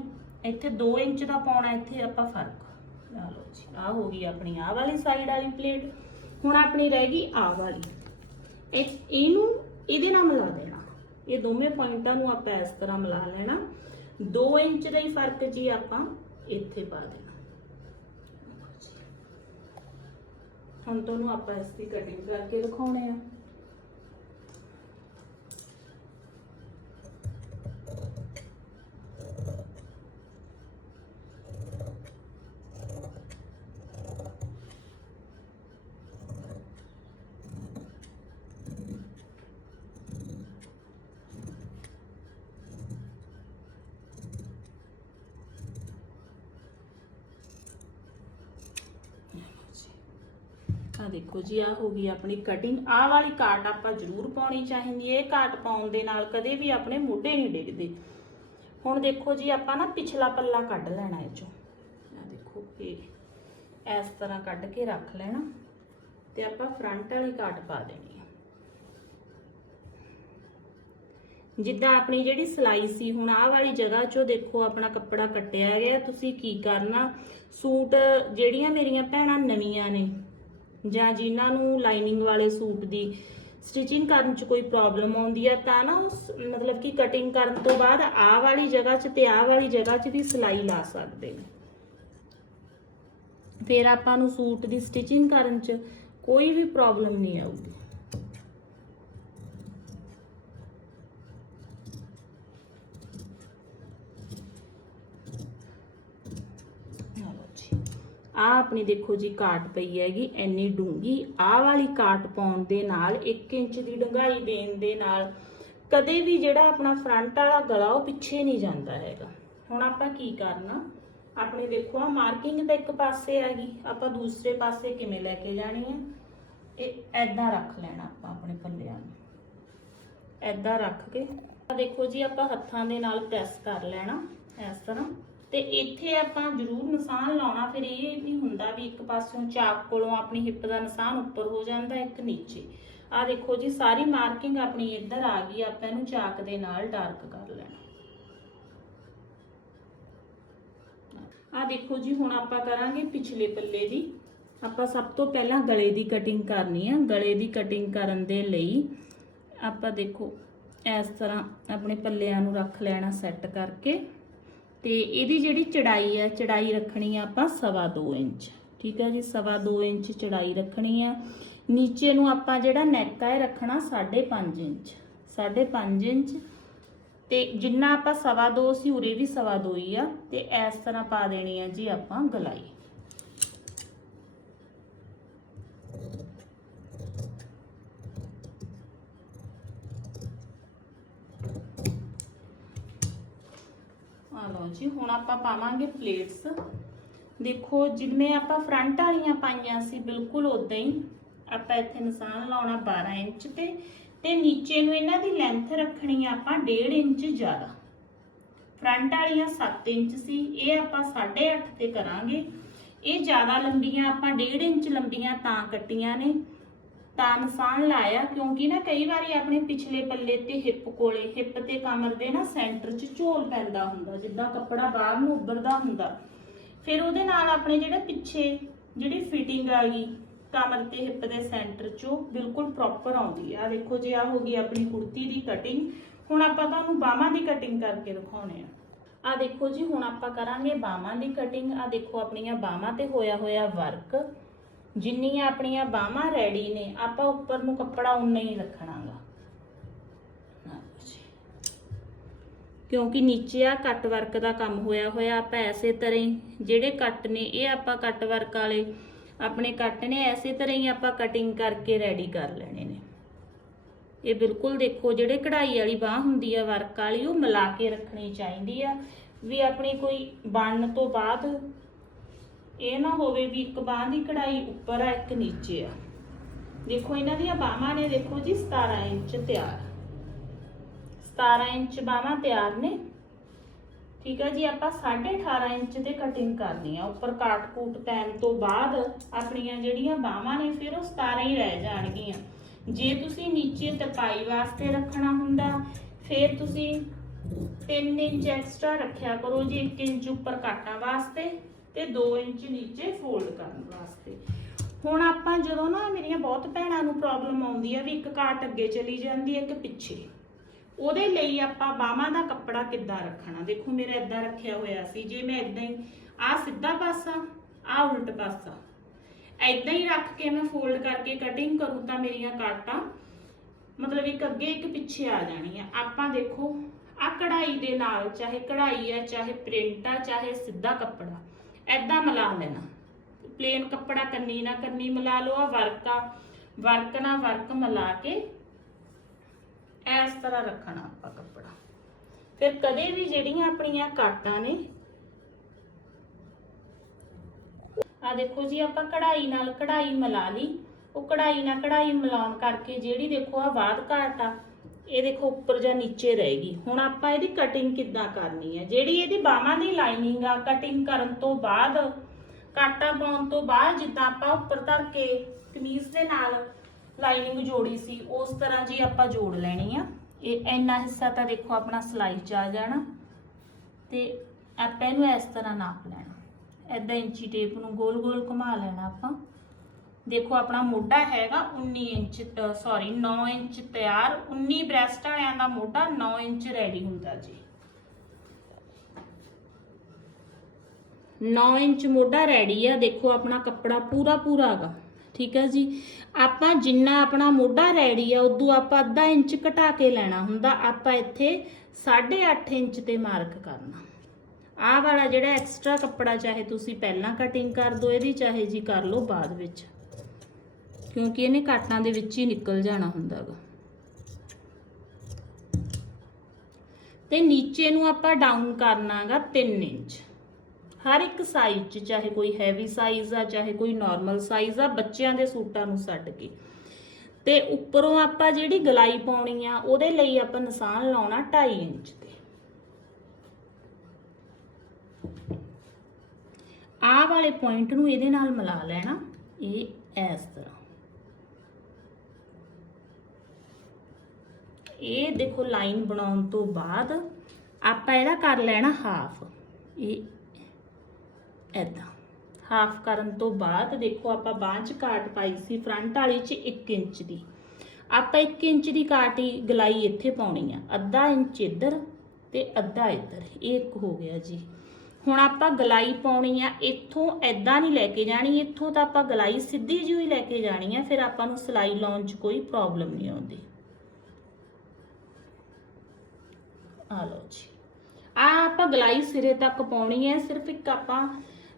ਇੱਥੇ 2 ਇੰਚ ਦਾ ਪਾਉਣਾ, ਇੱਥੇ ਆਪਾਂ ਫ਼ਰਕ। ਆ ਲਓ ਜੀ ਆ ਹੋ ਗਈ ਆਪਣੀ ਆਹ ਵਾਲੀ ਸਾਈਡ ਵਾਲੀ ਪਲੇਟ। ਹੁਣ ਆਪਣੀ ਰਹਿ ਗਈ ਆ ਵਾਲੀ। ਇਹ, ਇਹਨੂੰ, ਇਹਦੇ ਨਾਲ ਮਿਲਾ ਦੇਣਾ। ਇਹ ਦੋਵੇਂ ਪੁਆਇੰਟਾਂ ਨੂੰ ਆਪਾਂ ਇਸ ਤਰ੍ਹਾਂ ਮਿਲਾ ਲੈਣਾ। 2 ਇੰਚ ਦਾ ਹੀ ਫ਼ਰਕ ਜੀ ਆਪਾਂ ਇੱਥੇ ਪਾ ਦੇਣਾ। ਹੁਣ ਤੁਹਾਨੂੰ ਆਪਾਂ ਇਸ ਦੀ ਕਟਿੰਗ ਕਰਕੇ ਦਿਖਾਉਣੇ ਆ। ਆ ਦੇਖੋ ਜੀ ਆ ਹੋ ਗਈ ਆਪਣੀ ਕਟਿੰਗ ਆਹ ਵਾਲੀ ਕਾਟ ਆਪਾਂ ਜ਼ਰੂਰ ਪਾਉਣੀ ਚਾਹੀਦੀ ਹੈ। ਇਹ ਕਾਟ ਪਾਉਣ ਦੇ ਨਾਲ ਕਦੇ ਵੀ ਆਪਣੇ ਮੋਢੇ ਨਹੀਂ ਡਿੱਗਦੇ। ਹੁਣ ਦੇਖੋ ਜੀ, ਆਪਾਂ ਨਾ ਪਿਛਲਾ ਪੱਲਾ ਕੱਢ ਲੈਣਾ ਇਹ ਚੋਂ। ਆ ਦੇਖੋ, ਇਹ ਇਸ ਤਰ੍ਹਾਂ ਕੱਢ ਕੇ ਰੱਖ ਲੈਣਾ ਤੇ ਆਪਾਂ ਫਰੰਟ ਵਾਲੀ ਕਾਟ ਪਾ ਦੇਣੀ ਹੈ ਜਿੱਦਾਂ ਆਪਣੀ ਜਿਹੜੀ ਸਲਾਈ ਸੀ, ਹੁਣ ਆਹ ਵਾਲੀ ਜਗ੍ਹਾ 'ਚੋਂ ਦੇਖੋ ਆਪਣਾ ਕੱਪੜਾ ਕੱਟਿਆ ਗਿਆ। ਤੁਸੀਂ ਕੀ ਕਰਨਾ? ਸੂਟ ਜਿਹੜੀਆਂ ਮੇਰੀਆਂ ਭੈਣਾਂ ਨਵੀਆਂ ਨੇ ਜਾਂ ਜਿਨ੍ਹਾਂ ਨੂੰ ਲਾਈਨਿੰਗ ਵਾਲੇ ਸੂਟ ਦੀ ਸਟਿਚਿੰਗ ਕਰਨ 'ਚ ਕੋਈ ਪ੍ਰੋਬਲਮ ਆਉਂਦੀ ਹੈ ਤਾਂ ਨਾ ਉਸ ਮਤਲਬ ਕਿ ਕਟਿੰਗ ਕਰਨ ਤੋਂ ਬਾਅਦ ਆਹ ਵਾਲੀ ਜਗ੍ਹਾ 'ਚ ਤੇ ਆਹ ਵਾਲੀ ਜਗ੍ਹਾ 'ਚ ਵੀ ਸਿਲਾਈ ਲਾ ਸਕਦੇ ਨੇ। ਫਿਰ ਆਪਾਂ ਨੂੰ ਸੂਟ ਦੀ ਸਟਿਚਿੰਗ ਕਰਨ 'ਚ ਕੋਈ ਵੀ ਪ੍ਰੋਬਲਮ ਨਹੀਂ ਆਊਗੀ ਲਓ ਜੀ ਆ ਆਪਣੀ ਦੇਖੋ ਜੀ ਕਾਟ ਪਈ ਹੈਗੀ, ਇੰਨੀ ਡੂੰਗੀ ਆਹ ਵਾਲੀ ਕਾਟ ਪਾਉਣ ਦੇ ਨਾਲ 1 ਇੰਚ ਦੀ ਡੂੰਘਾਈ ਦੇਣ ਦੇ ਨਾਲ ਕਦੇ ਵੀ ਜਿਹੜਾ ਆਪਣਾ ਫਰੰਟ ਵਾਲਾ ਗਲਾ ਉਹ ਪਿੱਛੇ ਨਹੀਂ ਜਾਂਦਾ ਹੈਗਾ। ਹੁਣ ਆਪਾਂ ਕੀ ਕਰਨਾ? ਆਪਣੇ ਦੇਖੋ ਆ ਮਾਰਕਿੰਗ ਤਾਂ ਇੱਕ ਪਾਸੇ ਹੈਗੀ ਆਪਾਂ ਦੂਸਰੇ ਪਾਸੇ ਕਿਵੇਂ ਲੈ ਕੇ ਜਾਣੀ ਹੈ? ਇਹ ਐਦਾਂ ਰੱਖ ਲੈਣਾ ਆਪਾਂ ਆਪਣੇ ਪੱਲਿਆਂ ਨੂੰ। ਐਦਾਂ ਰੱਖ ਕੇ। ਦੇਖੋ ਜੀ, ਆਪਾਂ ਹੱਥਾਂ ਦੇ ਨਾਲ ਪ੍ਰੈਸ ਕਰ ਲੈਣਾ, ਇਸ ਤਰ੍ਹਾਂ। ਤੇ ਇੱਥੇ ਆਪਾਂ ਜ਼ਰੂਰ ਨਿਸ਼ਾਨ ਲਾਉਣਾ, ਫਿਰ ਇਹ ਨਹੀਂ ਹੁੰਦਾ ਵੀ ਇੱਕ ਪਾਸਿਓਂ ਚਾਕ ਕੋਲੋਂ ਆਪਣੀ ਹਿੱਪ ਦਾ ਨਿਸ਼ਾਨ ਉੱਪਰ ਹੋ ਜਾਂਦਾ, ਇੱਕ ਨੀਚੇ। ਆ ਦੇਖੋ ਜੀ, ਸਾਰੀ ਮਾਰਕਿੰਗ ਆਪਣੀ ਇੱਧਰ ਆ ਗਈ, ਆਪਾਂ ਇਹਨੂੰ ਚਾਕ ਦੇ ਨਾਲ ਡਾਰਕ ਕਰ ਲੈਣਾ। ਆ ਦੇਖੋ ਜੀ, ਹੁਣ ਆਪਾਂ ਕਰਾਂਗੇ ਪਿਛਲੇ ਪੱਲੇ ਦੀ। ਆਪਾਂ ਸਭ ਤੋਂ ਪਹਿਲਾਂ ਗਲੇ ਦੀ ਕਟਿੰਗ ਕਰਨੀ ਆ। ਗਲੇ ਦੀ ਕਟਿੰਗ ਕਰਨ ਦੇ ਲਈ ਆਪਾਂ ਦੇਖੋ, ਇਸ ਤਰ੍ਹਾਂ ਆਪਣੇ ਪੱਲਿਆਂ ਨੂੰ ਰੱਖ ਲੈਣਾ ਸੈੱਟ ਕਰਕੇ। ਤੇ ਇਹਦੀ ਜਿਹੜੀ ਚੜਾਈ ਆ, ਚੜਾਈ ਰੱਖਣੀ ਆ ਆਪਾਂ ਸਵਾ ਦੋ ਇੰਚ। ਠੀਕ ਹੈ ਜੀ, ਸਵਾ ਦੋ ਇੰਚ ਚੜਾਈ ਰੱਖਣੀ ਆ। ਨੀਚੇ ਨੂੰ ਆਪਾਂ ਜਿਹੜਾ ਨੈਕ ਹੈ ਰੱਖਣਾ 5.5 ਇੰਚ। 5.5 ਇੰਚ। ਤੇ ਜਿੰਨਾ ਆਪਾਂ ਸਵਾ ਦੋ ਸੀ, ਉਰੇ ਵੀ ਸਵਾ ਦੋ ਹੀ ਆ। ਤੇ ਇਸ ਤਰ੍ਹਾਂ ਪਾ ਦੇਣੀ ਆ ਜੀ ਆਪਾਂ ਗਲਾਈ ਆ ਲਓ ਜੀ, ਹੁਣ ਆਪਾਂ ਪਾਵਾਂਗੇ ਪਲੇਟਸ ਦੇਖੋ, ਜਿਵੇਂ ਆਪਾਂ ਫਰੰਟ ਵਾਲੀਆਂ ਪਾਈਆਂ ਸੀ, ਬਿਲਕੁਲ ਉਦਾਂ ਹੀ ਆਪਾਂ ਇੱਥੇ ਨਿਸ਼ਾਨ ਲਾਉਣਾ 12 ਇੰਚ ਤੇ ਤੇ ਨੀਚੇ ਨੂੰ ਇਹਨਾਂ ਦੀ ਲੈਂਥ ਰੱਖਣੀ ਆਪਾਂ 1.5 ਇੰਚ ਜ਼ਿਆਦਾ। ਫਰੰਟ ਵਾਲੀਆਂ 7 ਇੰਚ ਸੀ, ਇਹ ਆਪਾਂ 8.5 ਤੇ ਕਰਾਂਗੇ। ਇਹ ਜ਼ਿਆਦਾ ਲੰਬੀਆਂ, ਆਪਾਂ 1.5 ਇੰਚ ਲੰਬੀਆਂ ਤਾਂ ਕੱਟੀਆਂ ਨੇ। ਤਾਂ ਨੁਕਸਾਨ ਲਾਇਆ, ਕਿਉਂਕਿ ਨਾ ਕਈ ਵਾਰੀ ਆਪਣੇ ਪਿਛਲੇ ਪੱਲੇ ਤੇ ਹਿੱਪ ਕੋਲੇ ਹਿੱਪ ਤੇ ਕਮਰ ਦੇ ਨਾ ਸੈਂਟਰ 'ਚ ਝੋਲ ਪੈਂਦਾ ਹੁੰਦਾ, ਜਿੱਦਾਂ ਕੱਪੜਾ ਬਾਹਰ ਨੂੰ ਉੱਭਰਦਾ ਹੁੰਦਾ। ਫਿਰ ਉਹਦੇ ਨਾਲ ਆਪਣੇ ਜਿਹੜਾ ਪਿੱਛੇ ਜਿਹੜੀ ਫਿਟਿੰਗ ਆ ਗਈ, ਕਮਰ ਤੇ ਹਿੱਪ ਦੇ ਸੈਂਟਰ 'ਚੋਂ ਬਿਲਕੁਲ ਪ੍ਰੋਪਰ ਆਉਂਦੀ ਆ। ਦੇਖੋ ਜੇ ਆ ਹੋ ਗਈ ਆਪਣੀ ਕੁੜਤੀ ਦੀ ਕਟਿੰਗ ਹੁਣ ਆਪਾਂ ਤੁਹਾਨੂੰ ਬਾਹਾਂ ਦੀ ਕਟਿੰਗ ਕਰਕੇ ਦਿਖਾਉਣੇ ਆ। ਆ ਦੇਖੋ ਜੀ, ਹੁਣ ਆਪਾਂ ਕਰਾਂਗੇ ਬਾਹਾਂ ਦੀ ਕਟਿੰਗ ਆ ਦੇਖੋ ਆਪਣੀਆਂ ਬਾਹਾਂ ਤੇ ਹੋਇਆ ਹੋਇਆ ਵਰਕ ਜਿੰਨੀਆਂ ਆਪਣੀਆਂ ਬਾਹਾਂ ਰੈਡੀ ਨੇ, ਆਪਾਂ ਉੱਪਰ ਨੂੰ ਕੱਪੜਾ ਉਨਾ ਹੀ ਰੱਖਣਾਗਾ। ਕਿਉਂਕਿ ਨੀਚੇ ਆ ਕੱਟ ਵਰਕ ਦਾ ਕੰਮ ਹੋਇਆ ਹੋਇਆ, ਆਪਾਂ ਐਸੇ ਤਰ੍ਹਾਂ ਹੀ ਜਿਹੜੇ ਕੱਟ ਨੇ, ਇਹ ਆਪਾਂ ਕੱਟ ਵਰਕ ਵਾਲੇ, ਆਪਣੇ ਕੱਟ ਨੇ, ਐਸੇ ਤਰ੍ਹਾਂ ਹੀ ਆਪਾਂ ਕਟਿੰਗ ਕਰਕੇ ਰੈਡੀ ਕਰ ਲੈਣੇ ਨੇ। ਇਹ ਬਿਲਕੁਲ ਦੇਖੋ, ਜਿਹੜੇ ਕਢਾਈ ਵਾਲੀ ਬਾਹ ਹੁੰਦੀ ਆ ਵਰਕ ਵਾਲੀ, ਉਹ ਮਿਲਾ ਕੇ ਰੱਖਣੀ ਚਾਹੀਦੀ ਆ। ਵੀ ਆਪਣੀ ਕੋਈ ਬਣਨ ਤੋਂ ਬਾਅਦ ਇਹ ਨਾ ਹੋਵੇ ਵੀ ਇੱਕ ਬਾਹ ਦੀ ਕਢਾਈ ਉੱਪਰ ਆ, ਇੱਕ ਨੀਚੇ ਆ। ਦੇਖੋ, ਇਹਨਾਂ ਦੀਆਂ ਬਾਹਾਂ ਨੇ, ਦੇਖੋ ਜੀ 17 ਇੰਚ ਤਿਆਰ। 17 ਇੰਚ ਬਾਹਾਂ ਤਿਆਰ ਨੇ। ਠੀਕ ਹੈ ਜੀ, ਆਪਾਂ 18.5 ਇੰਚ ਤੇ ਕਟਿੰਗ ਕਰਨੀ ਆ। ਉੱਪਰ ਕਾਟ ਕੂਟ ਪੈਣ ਤੋਂ ਬਾਅਦ ਆਪਣੀਆਂ ਜਿਹੜੀਆਂ ਬਾਹਾਂ ਨੇ, ਫਿਰ ਉਹ 17 ਹੀ ਰਹਿ ਜਾਣਗੀਆਂ। ਜੇ ਤੁਸੀਂ ਨੀਚੇ ਤਪਾਈ ਵਾਸਤੇ ਰੱਖਣਾ ਹੁੰਦਾ, ਫਿਰ ਤੁਸੀਂ 3 ਇੰਚ ਐਕਸਟਰਾ ਰੱਖਿਆ ਕਰੋ ਜੀ 1 ਇੰਚ ਉੱਪਰ ਕਾਟਾਂ ਵਾਸਤੇ। ਤੇ 2 ਇੰਚ ਨੀਚੇ ਫੋਲਡ ਕਰਨ ਵਾਸਤੇ। ਹੁਣ ਆਪਾਂ ਜਦੋਂ ਨਾ ਮੇਰੀਆਂ ਬਹੁਤ ਭੈਣਾਂ ਨੂੰ ਪ੍ਰੋਬਲਮ ਆਉਂਦੀ ਹੈ ਵੀ ਇੱਕ ਕਾਟ ਅੱਗੇ ਚਲੀ ਜਾਂਦੀ ਹੈ ਇੱਕ ਪਿੱਛੇ। ਉਹਦੇ ਲਈ ਆਪਾਂ ਬਾਹਾਂ ਦਾ ਕੱਪੜਾ ਕਿੱਦਾਂ ਰੱਖਣਾ? ਦੇਖੋ, ਮੇਰਾ ਇਦਾਂ ਰੱਖਿਆ ਹੋਇਆ ਸੀ। ਜੇ ਮੈਂ ਇਦਾਂ ਹੀ ਆ ਸਿੱਧਾ ਪਾਸਾ ਆ ਉਲਟ ਪਾਸਾ। ਇਦਾਂ ਹੀ ਰੱਖ ਕੇ ਮੈਂ ਫੋਲਡ ਕਰਕੇ ਕਟਿੰਗ ਕਰੂੰ ਤਾਂ ਮੇਰੀਆਂ ਕਾਟਾਂ, ਮਤਲਬ ਇੱਕ ਅੱਗੇ, ਇੱਕ ਪਿੱਛੇ ਆ ਜਾਣੀਆਂ। ਆਪਾਂ ਦੇਖੋ ਆ ਕਢਾਈ ਦੇ ਨਾਲ, ਚਾਹੇ ਕਢਾਈ ਹੈ ਚਾਹੇ ਪ੍ਰਿੰਟ ਆ, ਚਾਹੇ ਸਿੱਧਾ ਕੱਪੜਾ ਐਦਾਂ ਮਿਲਾ ਲੈਣਾ। ਪਲੇਨ ਕੱਪੜਾ ਕੰਨੀ ਨਾ ਕੰਨੀ ਮਿਲਾ ਲਓ ਆ ਵਰਕ ਆ, ਵਰਕ ਨਾ ਵਰਕ ਮਿਲਾ ਕੇ ਇਸ ਤਰ੍ਹਾਂ ਰੱਖਣਾ ਆਪਾਂ ਕੱਪੜਾ। ਫਿਰ ਕਦੇ ਵੀ ਜਿਹੜੀਆਂ ਆਪਣੀਆਂ ਕਾਟਾਂ ਨੇ ਆ ਦੇਖੋ ਜੀ, ਆਪਾਂ ਕਢਾਈ ਨਾਲ ਕਢਾਈ ਮਿਲਾ ਲਈ। ਉਹ ਕਢਾਈ ਨਾਲ ਕਢਾਈ ਮਿਲਾਉਣ ਕਰਕੇ ਜਿਹੜੀ ਦੇਖੋ ਆ ਬਾਦ ਘਾਟ ਆ ਇਹ ਦੇਖੋ ਉੱਪਰ ਜਾਂ ਨੀਚੇ ਰਹੇਗੀ। ਹੁਣ ਆਪਾਂ ਇਹਦੀ ਕਟਿੰਗ ਕਿੱਦਾਂ ਕਰਨੀ ਹੈ? ਜਿਹੜੀ ਇਹਦੀ ਬਾਹਾਂ ਦੀ ਲਾਈਨਿੰਗ ਆ ਕਟਿੰਗ ਕਰਨ ਤੋਂ ਬਾਅਦ, ਕਾਟਾ ਪਾਉਣ ਤੋਂ ਬਾਅਦ ਜਿੱਦਾਂ ਆਪਾਂ ਉੱਪਰ ਧਰ ਕੇ ਕਮੀਜ਼ ਦੇ ਨਾਲ ਲਾਈਨਿੰਗ ਜੋੜੀ ਸੀ, ਉਸ ਤਰ੍ਹਾਂ ਜੀ ਆਪਾਂ ਜੋੜ ਲੈਣੀ ਆ। ਇਹ ਇੰਨਾ ਹਿੱਸਾ ਤਾਂ ਦੇਖੋ ਆਪਣਾ ਸਿਲਾਈ 'ਚ ਆ ਜਾਣਾ। ਤੇ ਆਪਾਂ ਇਹਨੂੰ ਇਸ ਤਰ੍ਹਾਂ ਨਾਪ ਲੈਣਾ। ਐਦਾਂ ਇੰਚੀ ਟੇਪ ਨੂੰ ਗੋਲ-ਗੋਲ ਘੁਮਾ ਲੈਣਾ ਆਪਾਂ। ਦੇਖੋ ਆਪਣਾ ਮੋਢਾ ਹੈਗਾ 19 ਇੰਚ ਸੌਰੀ 9 ਇੰਚ ਤਿਆਰ 19 ਬ੍ਰੈਸਟ ਵਾਲਿਆਂ ਦਾ ਮੋਢਾ 9 ਇੰਚ ਰੈਡੀ ਹੁੰਦਾ ਜੀ। 9 ਇੰਚ ਮੋਢਾ ਰੈਡੀ ਆ, ਦੇਖੋ ਆਪਣਾ ਕੱਪੜਾ ਪੂਰਾ ਪੂਰਾ ਹੈਗਾ, ਠੀਕ ਹੈ ਜੀ। ਆਪਾਂ ਜਿੰਨਾ ਆਪਣਾ ਮੋਢਾ ਰੈਡੀ ਆ, ਉਦੋਂ ਆਪਾਂ ਅੱਧਾ ਇੰਚ ਘਟਾ ਕੇ ਲੈਣਾ ਹੁੰਦਾ, ਆਪਾਂ ਇੱਥੇ 8.5 ਇੰਚ ਤੇ ਮਾਰਕ ਕਰਨਾ। ਆਹ ਵਾਲਾ ਜਿਹੜਾ ਐਕਸਟਰਾ ਕੱਪੜਾ ਚਾਹੇ ਤੁਸੀਂ ਪਹਿਲਾਂ ਕਟਿੰਗ ਕਰ ਦਿਓ ਇਹਦੀ ਚਾਹੇ ਜੀ ਕਰ ਲਓ ਬਾਅਦ ਵਿੱਚ। ਕਿਉਂਕਿ ਇਹਨੇ ਕਾਟਾਂ ਦੇ ਵਿੱਚ ਹੀ ਨਿਕਲ ਜਾਣਾ ਹੁੰਦਾ ਹੁੰਦਾਗਾ। ਤੇ ਨੀਚੇ ਨੂੰ ਆਪਾਂ ਡਾਊਨ ਕਰਨਾਗਾ 3 ਇੰਚ। ਹਰ ਇੱਕ ਸਾਈਜ਼ 'ਚ, ਚਾਹੇ ਕੋਈ ਹੈਵੀ ਸਾਈਜ਼ ਆ, ਚਾਹੇ ਕੋਈ ਨਾਰਮਲ ਸਾਈਜ਼ ਆ, ਬੱਚਿਆਂ ਦੇ ਸੂਟਾਂ ਨੂੰ ਛੱਡ ਕੇ। ਤੇ ਉੱਪਰੋਂ ਆਪਾਂ ਜਿਹੜੀ ਗਲਾਈ ਪਾਉਣੀ ਆ, ਉਹਦੇ ਲਈ ਆਪਾਂ ਨਿਸ਼ਾਨ ਲਾਉਣਾ 2.5 ਇੰਚ ਤੇ। ਆਹ ਵਾਲੇ ਪੁਆਇੰਟ ਨੂੰ ਇਹਦੇ ਨਾਲ ਮਿਲਾ ਲੈਣਾ, ਇਹ ਇਸ ਤਰ੍ਹਾਂ। ਇਹ ਦੇਖੋ ਲਾਈਨ ਬਣਾਉਣ ਤੋਂ ਬਾਅਦ ਆਪਾਂ ਇਹਦਾ ਕਰ ਲੈਣਾ ਹਾਫ ਇਹ ਐਦਾਂ ਹਾਫ ਕਰਨ ਤੋਂ ਬਾਅਦ ਦੇਖੋ ਆਪਾਂ ਬਾਂਹ 'ਚ ਕਾਟ ਪਾਈ ਸੀ ਫਰੰਟ ਵਾਲੀ 'ਚ 1 ਇੰਚ ਦੀ। ਆਪਾਂ 1 ਇੰਚ ਦੀ ਕਾਟ ਹੀ ਗਲਾਈ ਇੱਥੇ ਪਾਉਣੀ ਆ। ਅੱਧਾ ਇੰਚ ਇੱਧਰ ਤੇ ਅੱਧਾ ਇੱਧਰ। ਇਹ ਇੱਕ ਹੋ ਗਿਆ ਜੀ। ਹੁਣ ਆਪਾਂ ਗਲਾਈ ਪਾਉਣੀ ਆ, ਇੱਥੋਂ ਐਦਾਂ ਨਹੀਂ ਲੈ ਕੇ ਜਾਣੀ। ਇੱਥੋਂ ਤਾਂ ਆਪਾਂ ਗਲਾਈ ਸਿੱਧੀ ਜਿਹੀ ਲੈ ਕੇ ਜਾਣੀ ਆ, ਫਿਰ ਆਪਾਂ ਨੂੰ ਸਿਲਾਈ ਲਾਉਣ 'ਚ ਕੋਈ ਪ੍ਰੋਬਲਮ ਨਹੀਂ ਆਉਂਦੀ। ਆ ਲਓ ਜੀ। ਆ ਆਪਾਂ ਗਲਾਈ ਸਿਰੇ ਤੱਕ ਪਾਉਣੀ ਹੈ। ਸਿਰਫ ਇੱਕ ਆਪਾਂ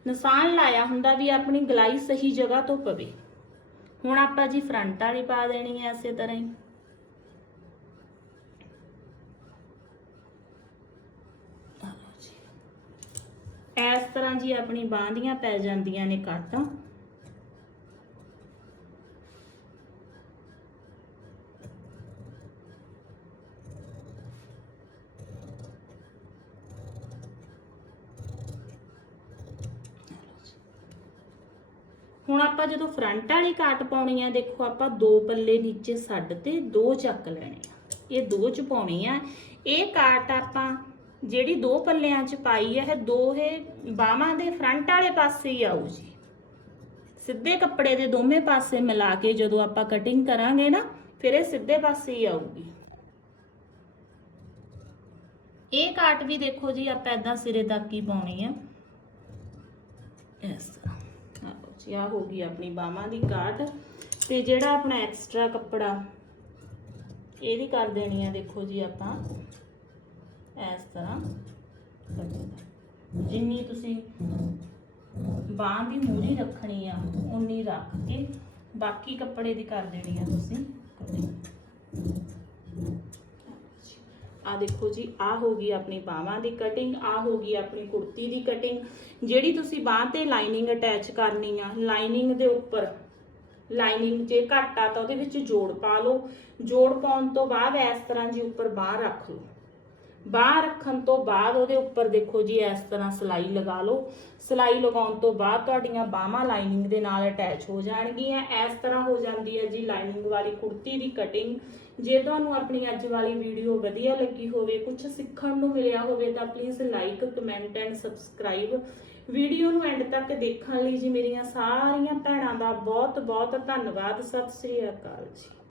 ਨਿਸ਼ਾਨ ਲਾਇਆ ਹੁੰਦਾ ਵੀ ਆਪਣੀ ਗਲਾਈ ਸਹੀ ਜਗ੍ਹਾ ਤੋਂ ਪਵੇ। ਹੁਣ ਆਪਾਂ ਜੀ ਫਰੰਟ ਵਾਲੀ ਪਾ ਦੇਣੀ ਹੈ ਇਸੇ ਤਰ੍ਹਾਂ ਹੀ। ਇਸ ਤਰ੍ਹਾਂ ਜੀ ਆਪਣੀ ਬਾਂਦੀਆਂ ਪੈ ਜਾਂਦੀਆਂ ਨੇ ਕੱਟ। ਹੁਣ ਆਪਾਂ ਜਦੋਂ ਫਰੰਟ ਵਾਲੀ ਕਾਟ ਪਾਉਣੀ ਆ, ਦੇਖੋ ਆਪਾਂ ਦੋ ਪੱਲੇ ਨੀਚੇ ਛੱਡ ਤੇ ਦੋ ਚੱਕ ਲੈਣੇ ਆ। ਇਹ ਦੋ ਚ ਪਾਉਣੀ ਆ। ਇਹ ਕਾਟ ਆਪਾਂ ਜਿਹੜੀ ਦੋ ਪੱਲਿਆਂ ਚ ਪਾਈ ਆ, ਇਹ ਦੋ ਇਹ ਬਾਹਾਂ ਦੇ ਫਰੰਟ ਵਾਲੇ ਪਾਸੇ ਹੀ ਆਊ ਜੀ। ਸਿੱਧੇ ਕੱਪੜੇ ਦੇ ਦੋਵੇਂ ਪਾਸੇ ਮਿਲਾ ਕੇ ਜਦੋਂ ਆਪਾਂ ਕਟਿੰਗ ਕਰਾਂਗੇ ਨਾ, ਫਿਰ ਇਹ ਸਿੱਧੇ ਪਾਸੇ ਹੀ ਆਊਗੀ। ਇਹ ਕਾਟ ਵੀ ਦੇਖੋ ਜੀ, ਆਪਾਂ ਇਦਾਂ ਸਿਰੇ ਤੱਕ ਹੀ ਪਾਉਣੀ ਆ। ਇਸ ਤਰ੍ਹਾਂ। ਜੀ ਆ ਹੋ ਗਈ ਆਪਣੀ ਬਾਹਾਂ ਦੀ ਕਾਟ ਤੇ ਜਿਹੜਾ ਆਪਣਾ ਐਕਸਟਰਾ ਕੱਪੜਾ ਇਹਦੀ ਕਰ ਦੇਣੀ ਆ, ਦੇਖੋ ਜੀ ਆਪਾਂ। ਇਸ ਤਰ੍ਹਾਂ ਜਿੰਨੀ ਤੁਸੀਂ ਬਾਹਾਂ ਦੀ ਮੂਰੀ ਰੱਖਣੀ ਆ, ਉਨੀ ਰੱਖ ਕੇ ਬਾਕੀ ਕੱਪੜੇ ਦੀ ਕਰ ਦੇਣੀ ਆ ਤੁਸੀਂ। ਆ ਦੇਖੋ ਜੀ ਆ ਹੋ ਗਈ ਆਪਣੀ ਬਾਹਾਂ ਦੀ ਕਟਿੰਗ ਆ ਹੋ ਗਈ ਆਪਣੀ ਕੁੜਤੀ ਦੀ ਕਟਿੰਗ ਜਿਹੜੀ ਤੁਸੀਂ ਬਾਹ ਤੇ ਲਾਈਨਿੰਗ ਅਟੈਚ ਕਰਨੀ ਆ ਲਾਈਨਿੰਗ ਦੇ ਉੱਪਰ ਲਾਈਨਿੰਗ ਜੇ ਘੱਟ ਆ ਤਾਂ ਉਹਦੇ ਵਿੱਚ ਜੋੜ ਪਾ ਲਓ। ਜੋੜ ਪਾਉਣ ਤੋਂ ਬਾਅਦ ਇਸ ਤਰ੍ਹਾਂ ਜੀ ਉੱਪਰ ਬਾਹ ਰੱਖ ਲਓ। ਬਾਹ ਰੱਖਣ ਤੋਂ ਬਾਅਦ ਉਹਦੇ ਉੱਪਰ ਦੇਖੋ ਜੀ, ਇਸ ਤਰ੍ਹਾਂ ਸਲਾਈ ਲਗਾ ਲਓ। ਸਲਾਈ ਲਗਾਉਣ ਤੋਂ ਬਾਅਦ ਤੁਹਾਡੀਆਂ ਬਾਹਾਂ ਲਾਈਨਿੰਗ ਦੇ ਨਾਲ ਅਟੈਚ ਹੋ ਜਾਣਗੀਆਂ। ਇਸ ਤਰ੍ਹਾਂ ਹੋ ਜਾਂਦੀ ਹੈ ਜੀ ਲਾਈਨਿੰਗ ਵਾਲੀ ਕੁੜਤੀ ਦੀ ਕਟਿੰਗ ਜੇ ਤੁਹਾਨੂੰ ਆਪਣੀ ਅੱਜ ਵਾਲੀ ਵੀਡੀਓ ਵਧੀਆ ਲੱਗੀ ਹੋਵੇ ਕੁਝ ਸਿੱਖਣ ਨੂੰ ਮਿਲਿਆ ਹੋਵੇ, ਤਾਂ please like comment and subscribe video ਨੂੰ ਐਂਡ ਤੱਕ ਦੇਖਣ ਲਈ ਜੀ ਮੇਰੀਆਂ ਸਾਰੀਆਂ ਭੈਣਾਂ ਦਾ ਬਹੁਤ ਬਹੁਤ ਧੰਨਵਾਦ। ਸਤਿ ਸ੍ਰੀ ਅਕਾਲ ਜੀ।